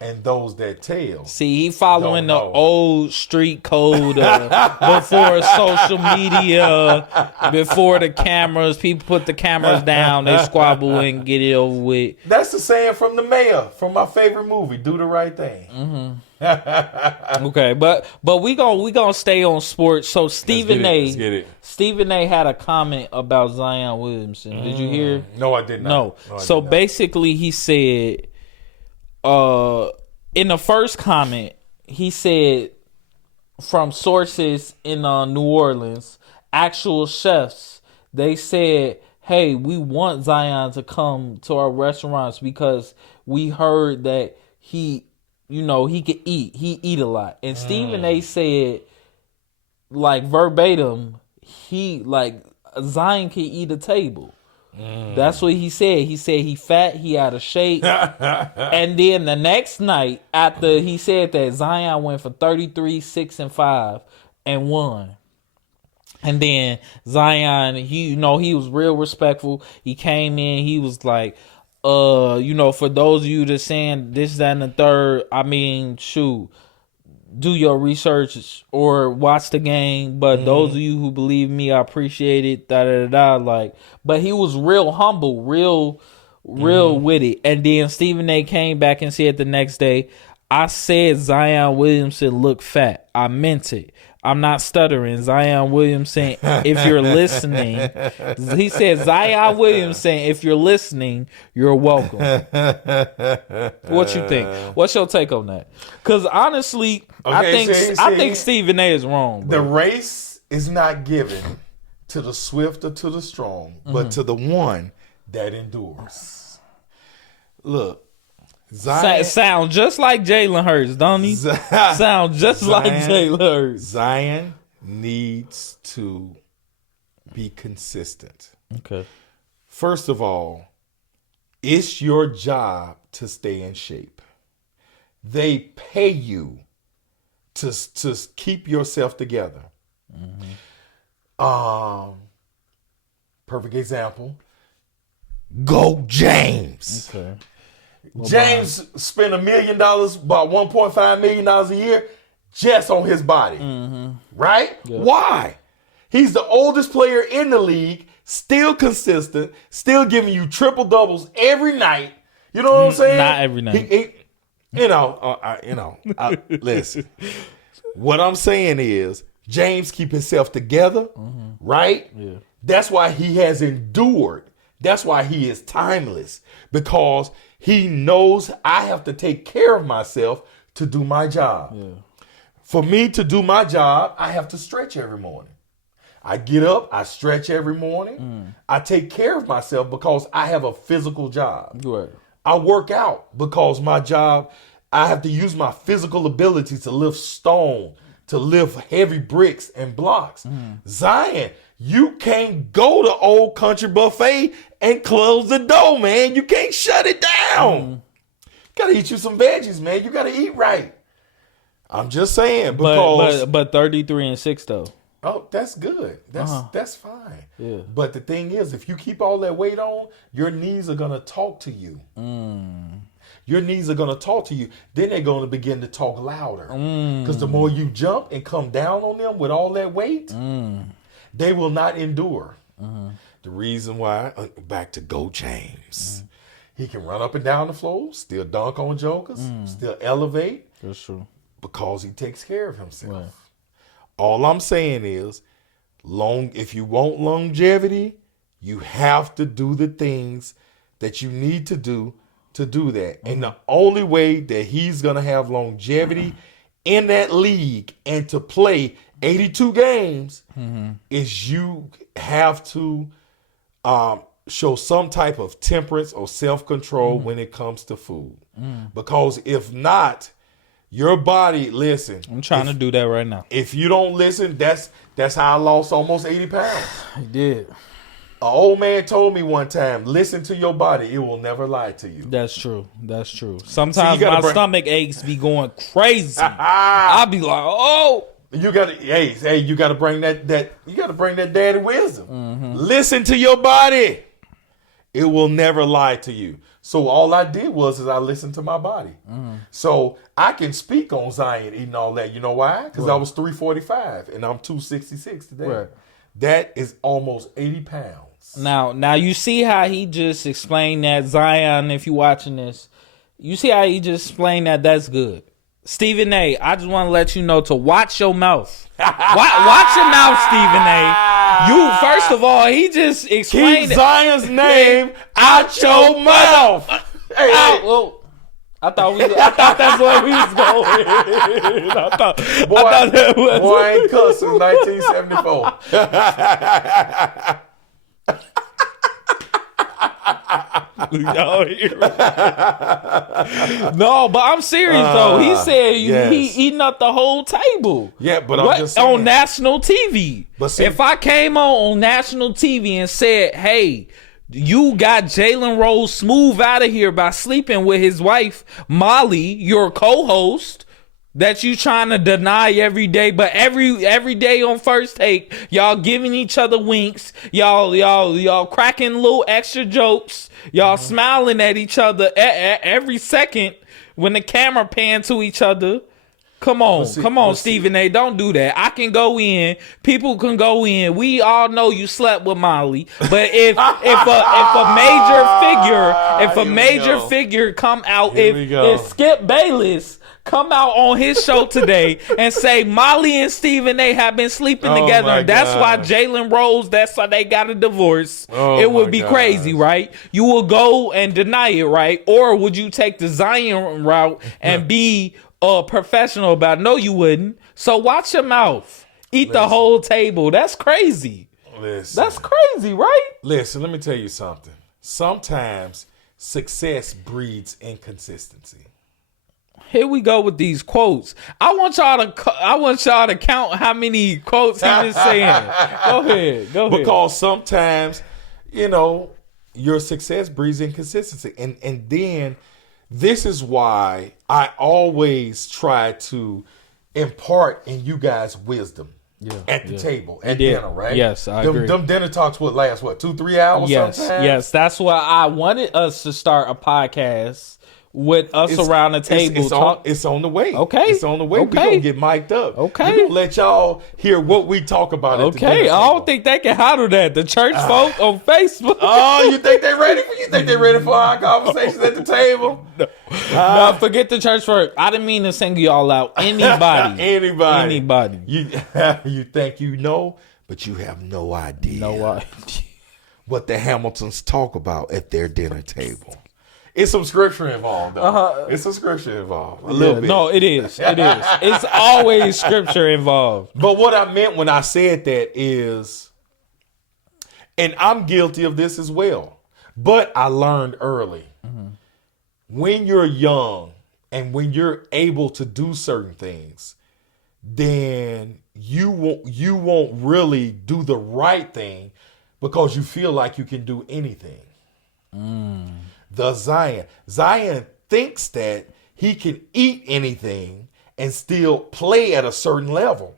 And those that tell. See, he following the old street code before social media, before the cameras. People put the cameras down, they squabble and get it over with. That's the saying from the mayor, from my favorite movie, Do the Right Thing. Okay, but we gonna stay on sports. So Stephen A had a comment about Zion Williamson. Did you hear? No, I did not. No. So basically, he said. In the first comment, he said from sources in New Orleans, actual chefs, they said, hey, we want Zion to come to our restaurants because we heard that he could eat. He eat a lot. And Stephen A said, like verbatim, Zion can eat a table. That's what he said. He said he fat, he out of shape. And then the next night, after he said that, Zion went for 33, 6, and 5 and won. And then Zion, he was real respectful. He came in, he was like, for those of you that's saying this, that, and the third, I mean, shoot, do your research or watch the game. But those of you who believe me, I appreciate it. Like, but he was real humble, real with it. And then Stephen A came back and said the next day, I said Zion Williamson looked fat. I meant it. I'm not stuttering. Zion Williamson, if you're listening, he said, Zion Williamson, if you're listening, you're welcome. What you think? What's your take on that? Because honestly, I think Stephen A is wrong. Bro. The race is not given to the swift or to the strong, but to the one that endures. Look. Zion sound just like Jalen Hurts, don't he? Sound just like Jalen Hurts. Zion needs to be consistent. Okay. First of all, it's your job to stay in shape. They pay you to keep yourself together. Perfect example. Go James. Okay. James spent $1 million, about $1.5 million a year, just on his body. Right? Yep. Why? He's the oldest player in the league, still consistent, still giving you triple doubles every night. You know what I'm saying? Not every night. Listen. What I'm saying is, James keep himself together, right? Yeah. That's why he has endured. That's why he is timeless, because he knows I have to take care of myself to do my job. Yeah. For me to do my job, I have to stretch every morning. I get up, I stretch every morning. I take care of myself because I have a physical job. Right. I work out because my job, I have to use my physical ability to lift stone, to lift heavy bricks and blocks. Zion, you can't go to Old Country Buffet and close the door, man. You can't shut it down. You gotta eat you some veggies, man. You gotta eat right. I'm just saying, because but 33 and 6 though. Oh, that's good. That's fine. Yeah. But the thing is, if you keep all that weight on, your knees are gonna talk to you. Your knees are gonna talk to you. Then they're gonna begin to talk louder. Because the more you jump and come down on them with all that weight, they will not endure. The reason why, back to Go James. He can run up and down the floor, still dunk on jokers, still elevate. That's true. Because he takes care of himself. Right. All I'm saying is, if you want longevity, you have to do the things that you need to do that. And the only way that he's going to have longevity in that league and to play 82 games is you have to show some type of temperance or self-control when it comes to food. Because if not, your body, listen. I'm trying to do that right now. If you don't listen, that's how I lost almost 80 pounds. I did. An old man told me one time, listen to your body. It will never lie to you. That's true. That's true. Sometimes my stomach aches be going crazy. I'll be like, oh. You gotta, you gotta bring that you gotta bring that daddy wisdom. Listen to your body. It will never lie to you. So all I did was I listened to my body. So I can speak on Zion eating all that. You know why? Because I was 345 and I'm 266 today. Right. That is almost 80 pounds. Now you see how he just explained that, Zion, if you're watching this, you see how he just explained that. That's good. Stephen A, I just want to let you know to watch your mouth. Watch your mouth, Stephen A. You, first of all, he just explained Keep Zion's name out your mouth. Well, I thought that's where we was going. I thought that was. Boy, I ain't cussed since 1974. No, but I'm serious though. He said he eating up the whole table. Yeah, but I'm just saying, on national TV. But see, if I came on national TV and said, "Hey, You got Jalen Rose smooth out of here by sleeping with his wife, Molly, your co-host, that you trying to deny every day. But every day on First Take, y'all giving each other winks. Y'all cracking little extra jokes. Y'all smiling at each other every second when the camera pan to each other. Come on, Stephen A. Don't do that. I can go in. People can go in. We all know you slept with Molly. But if a major figure come out, if Skip Bayless come out on his show today and say Molly and Stephen A. have been sleeping together, and that's why Jalen Rose, that's why they got a divorce, it would be crazy, right? You will go and deny it, right? Or would you take the Zion route and be professional about it? No, you wouldn't. So watch your mouth. Eat the whole table. That's crazy. That's crazy, right? Listen, let me tell you something. Sometimes success breeds inconsistency. Here we go with these quotes. I want y'all to count how many quotes he been saying. Go ahead. Because sometimes, your success breeds inconsistency. And then this is why I always try to impart in you guys wisdom at the table, at dinner, right? Yes, I agree. Them dinner talks would last, 2-3 hours sometimes? Yes, that's why I wanted us to start a podcast with us around the table. It's on the way. Okay. It's on the way. Okay. We're going to get mic'd up. Okay. We're going to let y'all hear what we talk about at the dinner table. I don't think they can handle that. The church folk on Facebook. Oh, you think they're ready for our conversations at the table? No, forget the church folk. I didn't mean to single y'all out. Anybody. Anybody. You think you know, but you have no idea. What the Hamiltons talk about at their dinner table. It's some scripture involved, though. It's some scripture involved. A little bit. No, it is. It's always scripture involved. But what I meant when I said that is, and I'm guilty of this as well, but I learned early. When you're young and when you're able to do certain things, then you won't really do the right thing because you feel like you can do anything. The Zion thinks that he can eat anything and still play at a certain level.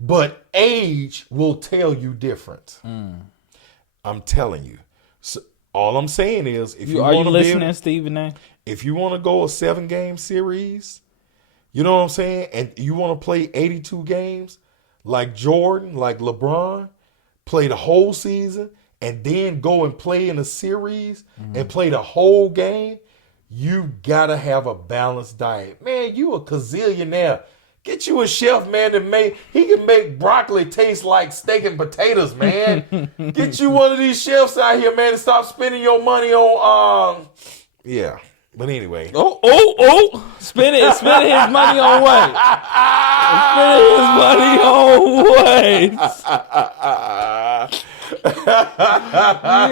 But age will tell you different. I'm telling you. So all I'm saying is, if you want to listening, Stephen A? If you want to go a 7-game series, you know what I'm saying, and you want to play 82 games like Jordan, like LeBron, play the whole season, and then go and play in a series and play the whole game, you gotta have a balanced diet. Man, you a gazillionaire. Get you a chef, man, he can make broccoli taste like steak and potatoes, man. Get you one of these chefs out here, man, and stop spending your money on yeah. But anyway. Spending his money on what? Spending his money on what?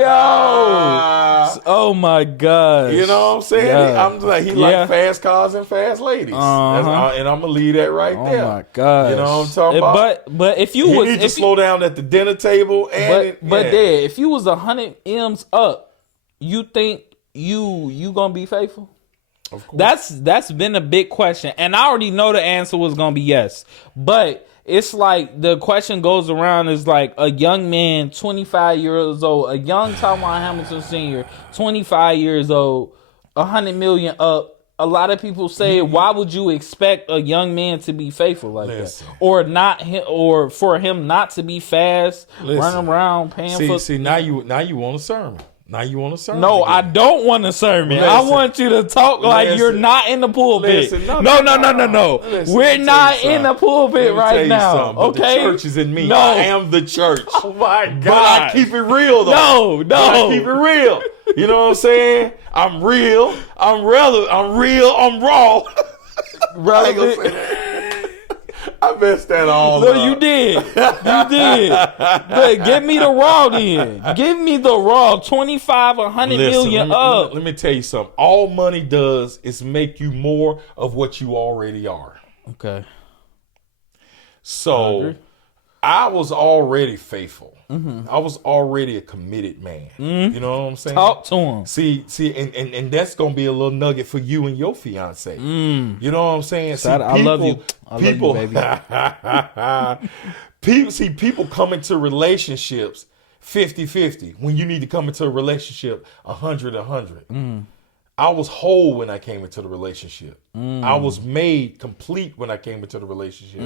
Yo. Oh my gosh. You know what I'm saying? Yeah. I'm like, he like fast cars and fast ladies. And I'm gonna leave that right there. Oh my gosh. You know what I'm talking about? But if you need to slow down at the dinner table if you was 100 M's up, you think you gonna be faithful? Of course. That's been a big question, and I already know the answer was gonna be yes. But it's like the question goes around is like a young man, 25 years old, a young Tywond Hamilton Sr, 25 years old, 100 million up. A lot of people say, why would you expect a young man to be faithful like that, or not, or for him not to be fast, running around paying for? See, now you want a sermon. Now you want a sermon? No, again. I don't want a sermon. I want you to talk like you're not in the pulpit. No. We're not in the pulpit right now. Okay, the church is in me. No. I am the church. Oh my God! But I keep it real though. No. I keep it real. You know what I'm saying? I'm real. I'm relevant. I'm real. I'm raw. I messed that all up. No, you did. But give me the raw then. Give me the raw. 25, 100 million up. Let me tell you something. All money does is make you more of what you already are. Okay. So I was already faithful. I was already a committed man. You know what I'm saying? Talk to him. See, and that's gonna be a little nugget for you and your fiance. You know what I'm saying? See, I love you. I people, love you, baby. people come into relationships 50-50 when you need to come into a relationship 100-100. I was whole when I came into the relationship. I was made complete when I came into the relationship.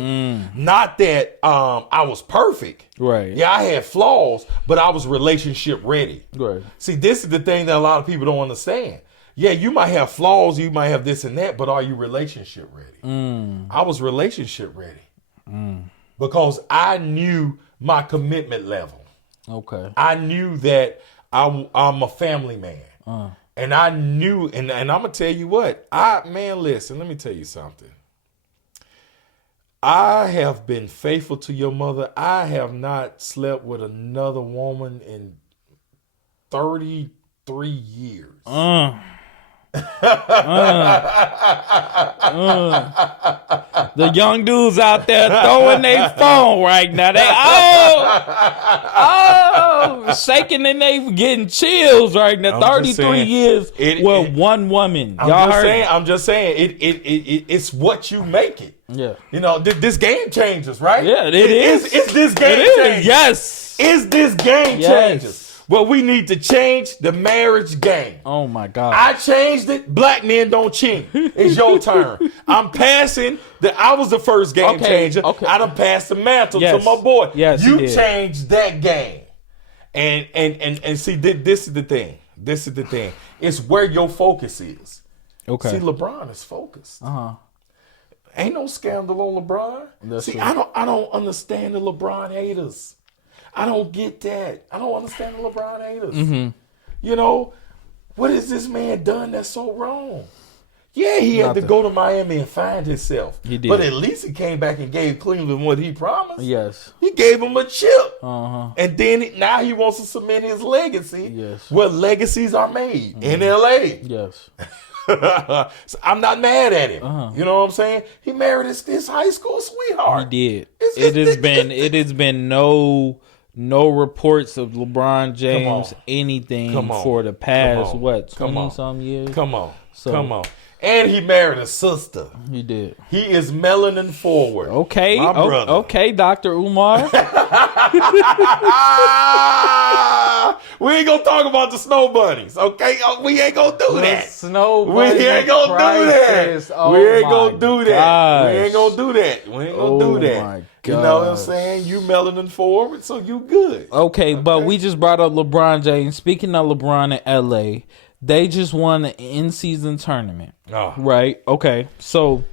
Not that I was perfect. Right. Yeah, I had flaws, but I was relationship ready. Right. See, this is the thing that a lot of people don't understand. Yeah, you might have flaws, you might have this and that, but are you relationship ready? I was relationship ready because I knew my commitment level. Okay. I knew that I'm a family man. And I knew, and I'm going to tell you what, listen, let me tell you something. I have been faithful to your mother. I have not slept with another woman in 33 years. The young dudes out there throwing their phone right now. They shaking and they getting chills right now. 33 years with one woman. I'm just saying it's what you make it. Yeah. You know, this game changers, right? Yeah, it is. It's this game changers. Yes. Is this game changers? Well, we need to change the marriage game. Oh my God. I changed it. Black men don't cheat. It's your turn. I'm passing I was the first game changer. Okay. I done passed the mantle to my boy. Yes, you changed that game. And see, this is the thing. This is the thing. It's where your focus is. Okay. See, LeBron is focused. Ain't no scandal on LeBron. That's true. I don't understand the LeBron haters. I don't get that. I don't understand the LeBron haters. You know, what has this man done that's so wrong? Yeah, he had to go to Miami and find himself. He did. But at least he came back and gave Cleveland what he promised. Yes. He gave him a chip. And then now he wants to cement his legacy. Yes. Where legacies are made in L.A. Yes. So I'm not mad at him. You know what I'm saying? He married his high school sweetheart. He did. It has been no reports of LeBron James anything for the past 20-some years. Come on. And he married a sister. He did. He is melanin forward. Okay. My brother. Okay, Dr. Umar. We ain't gonna talk about the snow bunnies, okay? We ain't gonna do that. Snow We bunny ain't gonna do that. Oh, we ain't gonna do that. Gosh. We ain't gonna do that. We ain't gonna do that. My you know what I'm saying? You melanin forward, so you good. Okay, but we just brought up LeBron James. Speaking of LeBron in LA, they just won the in-season tournament. Right? Okay. So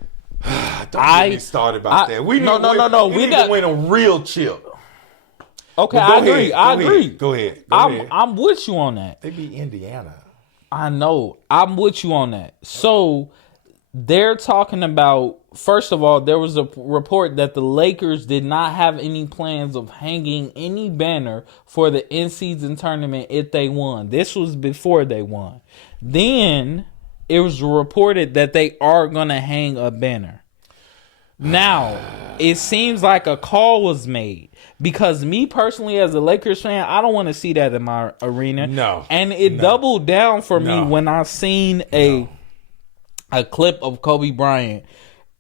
don't get me started about that. We need to win a real chip. Okay, I agree. Go ahead. I'm with you on that. They beat Indiana. I know. I'm with you on that. So they're talking about, first of all, there was a report that the Lakers did not have any plans of hanging any banner for the in-season tournament if they won. This was before they won. Then it was reported that they are going to hang a banner. Now, it seems like a call was made. Because me personally, as a Lakers fan, I don't want to see that in my arena. No. And it doubled down for me when I seen a clip of Kobe Bryant.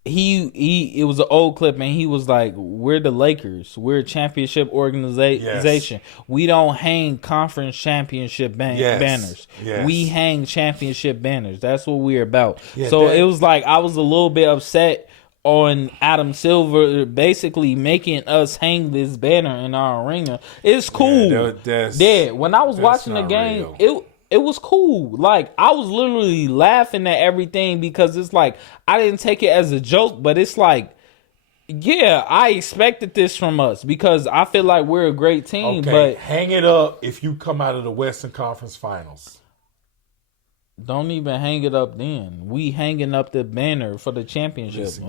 It was an old clip, and he was like, "We're the Lakers. We're a championship organization. We don't hang conference championship banners. Yes. We hang championship banners. That's what we're about." So it was like I was a little bit upset on Adam Silver basically making us hang this banner in our arena. It's cool. When I was watching the game, it was cool. Like, I was literally laughing at everything because it's like, I didn't take it as a joke, but it's like, yeah, I expected this from us because I feel like we're a great team. Okay, but hang it up if you come out of the Western Conference Finals. Don't even hang it up then. We hanging up the banner for the championship. Listen,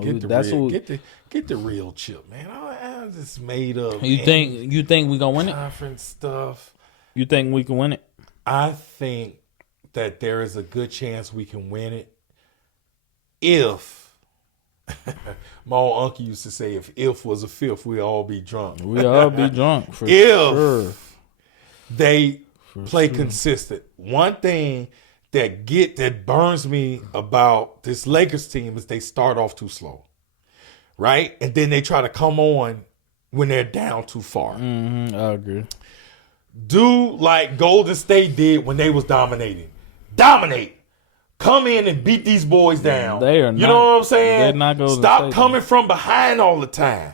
get the real chip, man. I just made up. You think we gonna win it? Conference stuff. You think we can win it? I think that there is a good chance we can win it if My old uncle used to say, if was a fifth, we'd all be drunk. We all be drunk for If sure. They play consistent. One thing that burns me about this Lakers team is they start off too slow, right? And then they try to come on when they're down too far. I agree. Do like Golden State did when they was dominating. Dominate. Come in and beat these boys down. They are not. You know what I'm saying? They're not Golden Stop State, coming from behind all the time.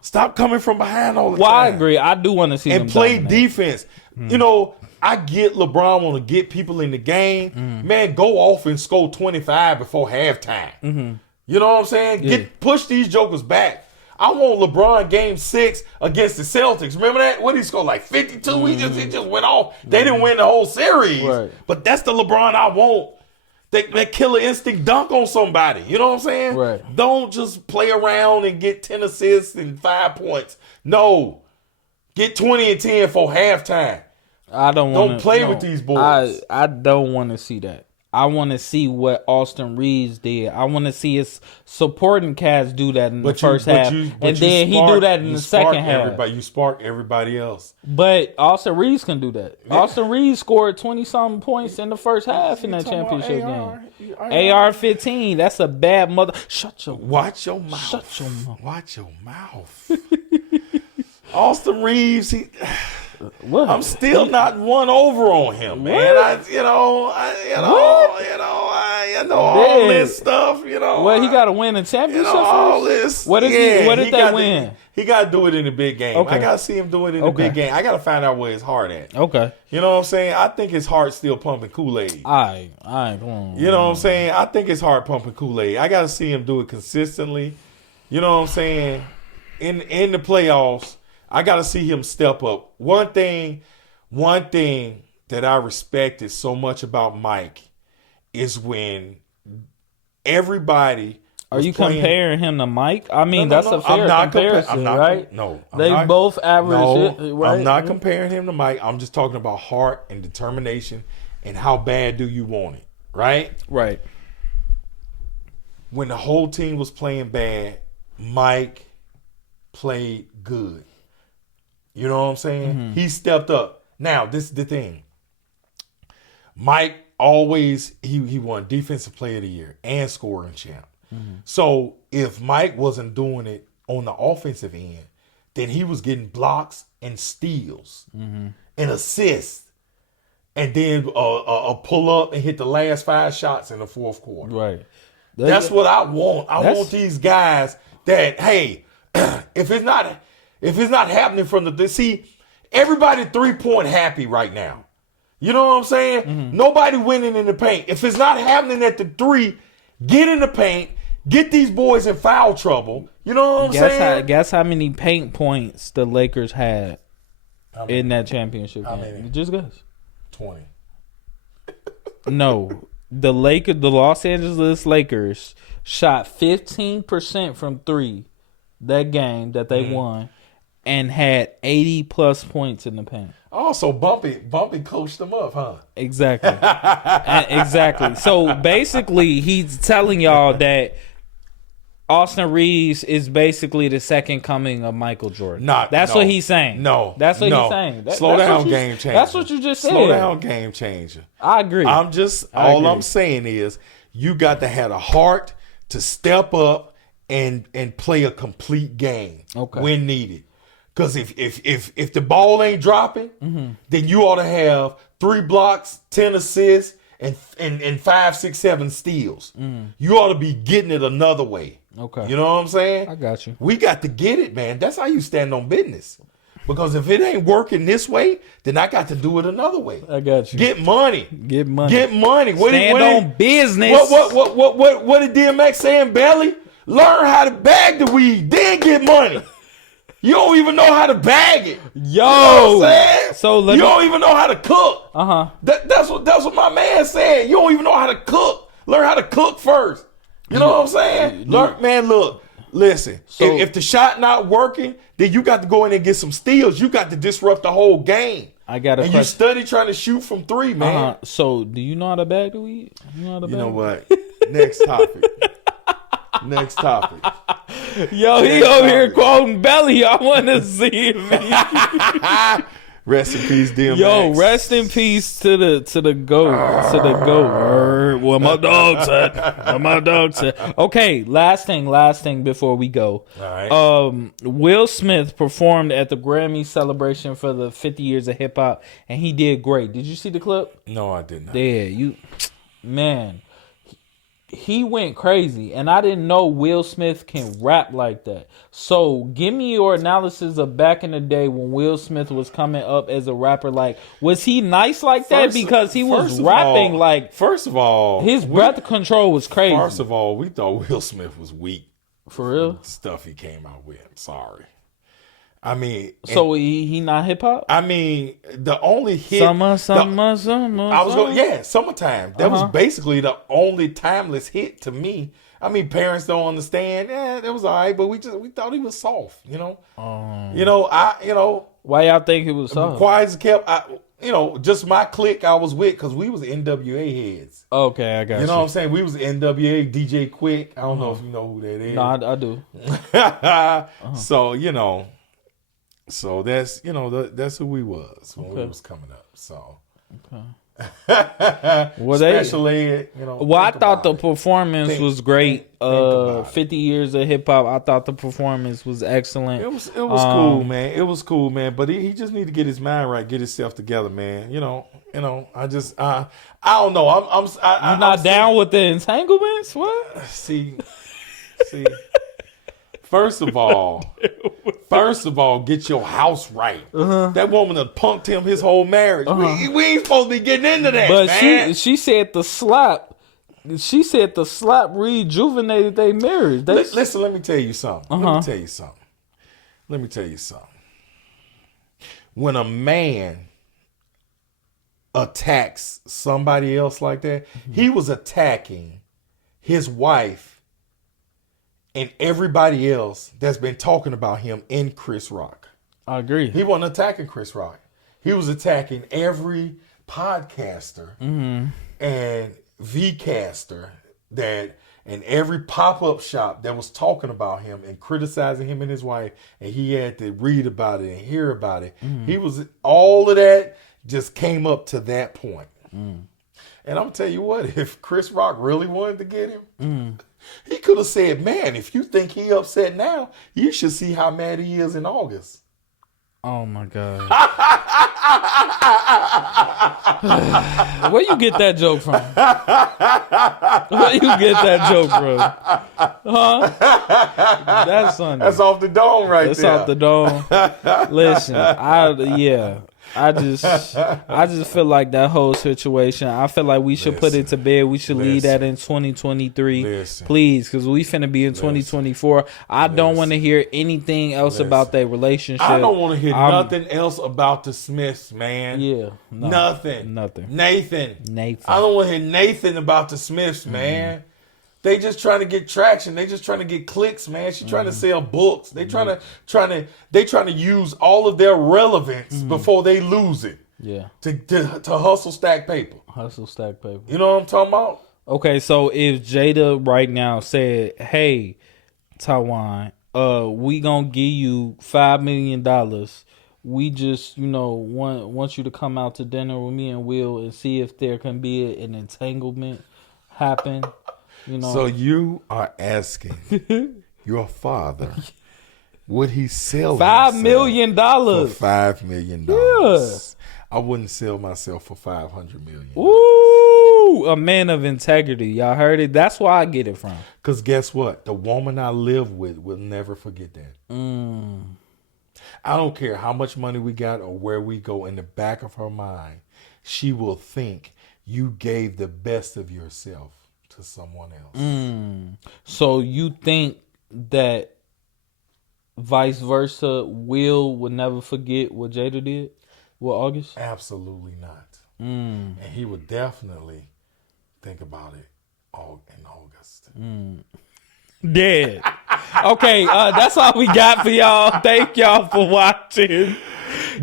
Stop coming from behind all the Well, time. I agree. I do want to see them And play dominate. defense. You know, I get LeBron want to get people in the game. Man, go off and score 25 before halftime. You know what I'm saying? Yeah. Push these jokers back. I want LeBron game 6 against the Celtics. Remember that? What he scored like 52? He just went off. They didn't win the whole series. Right. But that's the LeBron I want. That killer instinct dunk on somebody. You know what I'm saying? Right. Don't just play around and get 10 assists and 5 points. No. Get 20 and 10 for halftime. I don't play with these boys. I don't want to see that. I want to see what Austin Reeves did. I want to see his supporting cast do that in the first half, and then he do that in the second half. You spark everybody else. But Austin Reeves can do that. Yeah. Austin Reeves scored 20-something points in the first half in that championship game. AR-15, that's a bad mother. Watch your mouth. Shut your mouth. Watch your mouth. Austin Reeves, I'm still not won over on him, man. I know all this stuff. Well, he got to win a championship. All this. What did they win? He got to do it in the big game. Okay. I got to see him do it in the big game. I got to find out where his heart at. Okay. You know what I'm saying? I think his heart's still pumping Kool-Aid. All right. Come on. You know what I'm saying? I think his heart pumping Kool-Aid. I got to see him do it consistently. You know what I'm saying? In the playoffs, I got to see him step up. One thing that I respected so much about Mike is when everybody Are you playing, comparing him to Mike? I mean, that's a fair comparison, right? They both average it, right? I'm not comparing him to Mike. I'm just talking about heart and determination and how bad do you want it, right? Right. When the whole team was playing bad, Mike played good. You know what I'm saying? He stepped up. Now, this is the thing. Mike always, he won Defensive Player of the Year and scoring champ. So if Mike wasn't doing it on the offensive end, then he was getting blocks and steals and assists. And then a pull up and hit the last 5 shots in the fourth quarter. Right. That's what I want. I want these guys that, hey, if it's not happening from everybody 3-point happy right now. You know what I'm saying? Nobody winning in the paint. If it's not happening at the 3, get in the paint, get these boys in foul trouble. You know what I'm saying? Guess how many paint points the Lakers had in that championship game? Just guess. 20. No. The Los Angeles Lakers shot 15% from 3 that game that they won and had 80+ points in the paint. Oh, so Bumpy coached them up, huh? Exactly. Exactly. So basically, he's telling y'all that Austin Reeves is basically the second coming of Michael Jordan. That's what he's saying. That's what he's saying. Slow down, game changer. That's what you just said. Slow down, game changer. I agree. I'm saying is you got to have a heart to step up and play a complete game when needed. Because if the ball ain't dropping, then you ought to have 3 blocks, 10 assists, and 5, 6, 7 steals. You ought to be getting it another way. Okay. You know what I'm saying? I got you. We got to get it, man. That's how you stand on business. Because if it ain't working this way, then I got to do it another way. I got you. Get money. Get money. Get money. Stand on business. What did DMX say in Belly? Learn how to bag the weed, then get money. You don't even know how to bag it. Yo. You know what I'm saying? You don't even know how to cook. Uh-huh. That's what my man said. You don't even know how to cook. Learn how to cook first. You know what I'm saying? Listen. If the shot not working, then you got to go in and get some steals. You got to disrupt the whole game. I got a question. You study trying to shoot from 3, man. So do you know how to bag the weed? You know what? Next topic. Next topic. Yo, he over here quoting Belly. I want to see him. Rest in peace, DMX. Yo, rest in peace to the GOAT. To the GOAT. What my dog said. What my dog said. Okay, last thing before we go. All right. Will Smith performed at the Grammy celebration for the 50 years of hip hop, and he did great. Did you see the clip? No, I did not. Yeah, man. He went crazy, and I didn't know Will Smith can rap like that. So give me your analysis of back in the day when Will Smith was coming up as a rapper. Like, was he nice like that? Because he was rapping like... First of all... His breath control was crazy. First of all, we thought Will Smith was weak. For real? The stuff he came out with. I'm sorry. I mean... So he not hip-hop? I mean, the only hit... Summer. I was going... Yeah, Summertime. That was basically the only timeless hit to me. I mean, parents don't understand. Yeah, that was all right, but we thought he was soft, you know? Why y'all think it was soft? Quiet as kept... just my clique I was with, because we was NWA heads. Okay, I got you. You know what I'm saying? We was NWA, DJ Quick. I don't know if you know who that is. No, I do. So, so that's that's who we was when we was coming up. So, special ed, Well, I thought the performance was great. 50 years of hip hop. I thought the performance was excellent. It was cool, man. It was cool, man. But he just need to get his mind right, get himself together, man. I don't know. You're not down with the entanglements? What? See. First of all, get your house right. That woman done punked him his whole marriage. We ain't supposed to be getting into that, but man. she said the slap. She said the slap rejuvenated their marriage. Listen, let me tell you something. Let me tell you something. When a man attacks somebody else like that, he was attacking his wife and everybody else that's been talking about him in Chris Rock. I agree. He wasn't attacking Chris Rock. He was attacking every podcaster and Vcaster and every pop-up shop that was talking about him and criticizing him and his wife, and he had to read about it and hear about it. All of that just came up to that point. And I'm gonna tell you what, if Chris Rock really wanted to get him, he could have said, man, if you think he upset now, you should see how mad he is in August. Oh, my God. Where you get that joke from? Where you get that joke from? Huh? That's funny. That's off the dome right That's there. That's off the dome. Listen, I just feel like that whole situation, I feel like we should put it to bed. We should leave that in 2023. Please, because we finna be in 2024. I don't want to hear anything else about that relationship. I don't want to hear nothing else about the Smiths, man. Yeah. No, nothing. Nathan. I don't want to hear Nathan about the Smiths, man. They just trying to get traction. They just trying to get clicks, man. She trying to sell books. They trying to use all of their relevance before they lose it. Yeah. To hustle stack paper. You know what I'm talking about? Okay, so if Jada right now said, "Hey, Tywond, we gonna give you $5 million. We just, want you to come out to dinner with me and Will and see if there can be an entanglement happen." So you are asking your father, would he sell $5 million for $5 million? Yeah. I wouldn't sell myself for $500 million. Ooh, a man of integrity. Y'all heard it? That's where I get it from. Because guess what? The woman I live with will never forget that. I don't care how much money we got or where we go, in the back of her mind, she will think you gave the best of yourself to someone else. So you think that vice versa, Will would never forget what Jada did with August? Absolutely not. And he would definitely think about it in August. Dead. Okay, that's all we got for y'all. Thank y'all for watching.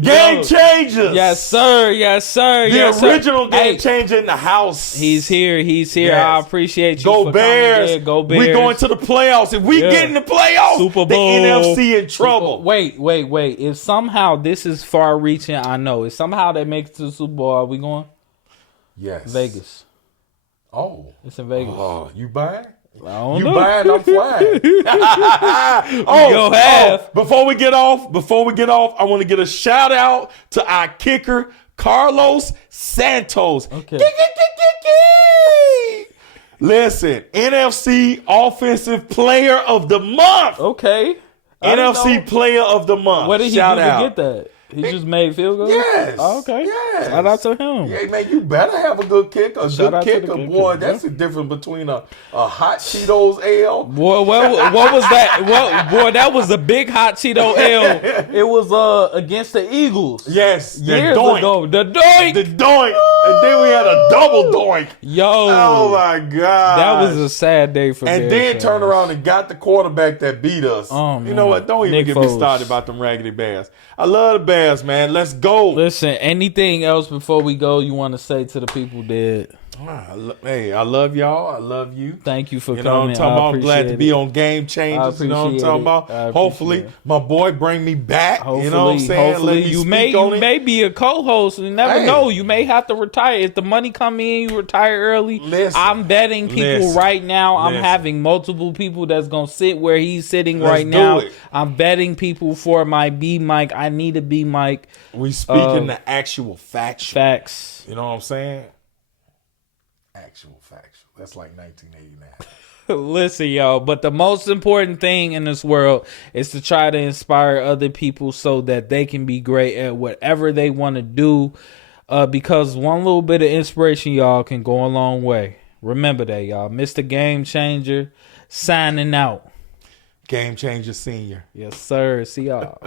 Game Changers. Yes, sir. Yes, sir. The original Game Changer in the house. He's here. He's here. Yes. I appreciate you. Go Bears. Coming. Go Bears. We going to the playoffs. If we get in the playoffs, Super Bowl, the NFC in trouble. Wait. If somehow this is far reaching, I know. If somehow they make it to the Super Bowl, are we going? Yes. Vegas. Oh. It's in Vegas. Oh, you buying? I don't you know. buying, I'm flying. Before we get off, I want to get a shout out to our kicker, Carlos Santos. Okay. Listen, NFC Offensive Player of the Month. Okay. NFC Player of the Month. What did he do to get that? He just made field goals? Yes. Oh, okay. Yes. Shout out to him. Yeah, man, you better have a good kicker. A Shout good kicker, boy. That's the difference between a hot Cheetos L. Boy, what was that? Boy, that was a big hot Cheeto L. It was against the Eagles. Yes. Years ago. The doink. The doink. And then we had a double doink. Yo. Oh, my God. That was a sad day for me. And then turn around and got the quarterback that beat us. Oh, you know what? Don't even get me started about them raggedy Bears. I love the Bears, man. Let's go. Listen, anything else before we go you want to say to the people dead? Hey, I love y'all. I love you. Thank you for coming. You know what I'm talking about? I'm glad to be on Game Changers. You know what I'm talking about? Hopefully, my boy bring me back. Hopefully, you know what I'm saying? Hopefully, you may be a co-host. You never know. You may have to retire. If the money come in, you retire early. I'm betting people right now. I'm having multiple people that's going to sit where he's sitting right now. I'm betting people for my B mic. I need a B mic. We speaking the actual facts. You know what I'm saying? Actual factual. That's like 1989. Listen, y'all, but the most important thing in this world is to try to inspire other people so that they can be great at whatever they want to do. Because one little bit of inspiration, y'all, can go a long way. Remember that, y'all. Mr. Game Changer signing out. Game Changer Sr. Yes, sir. See y'all.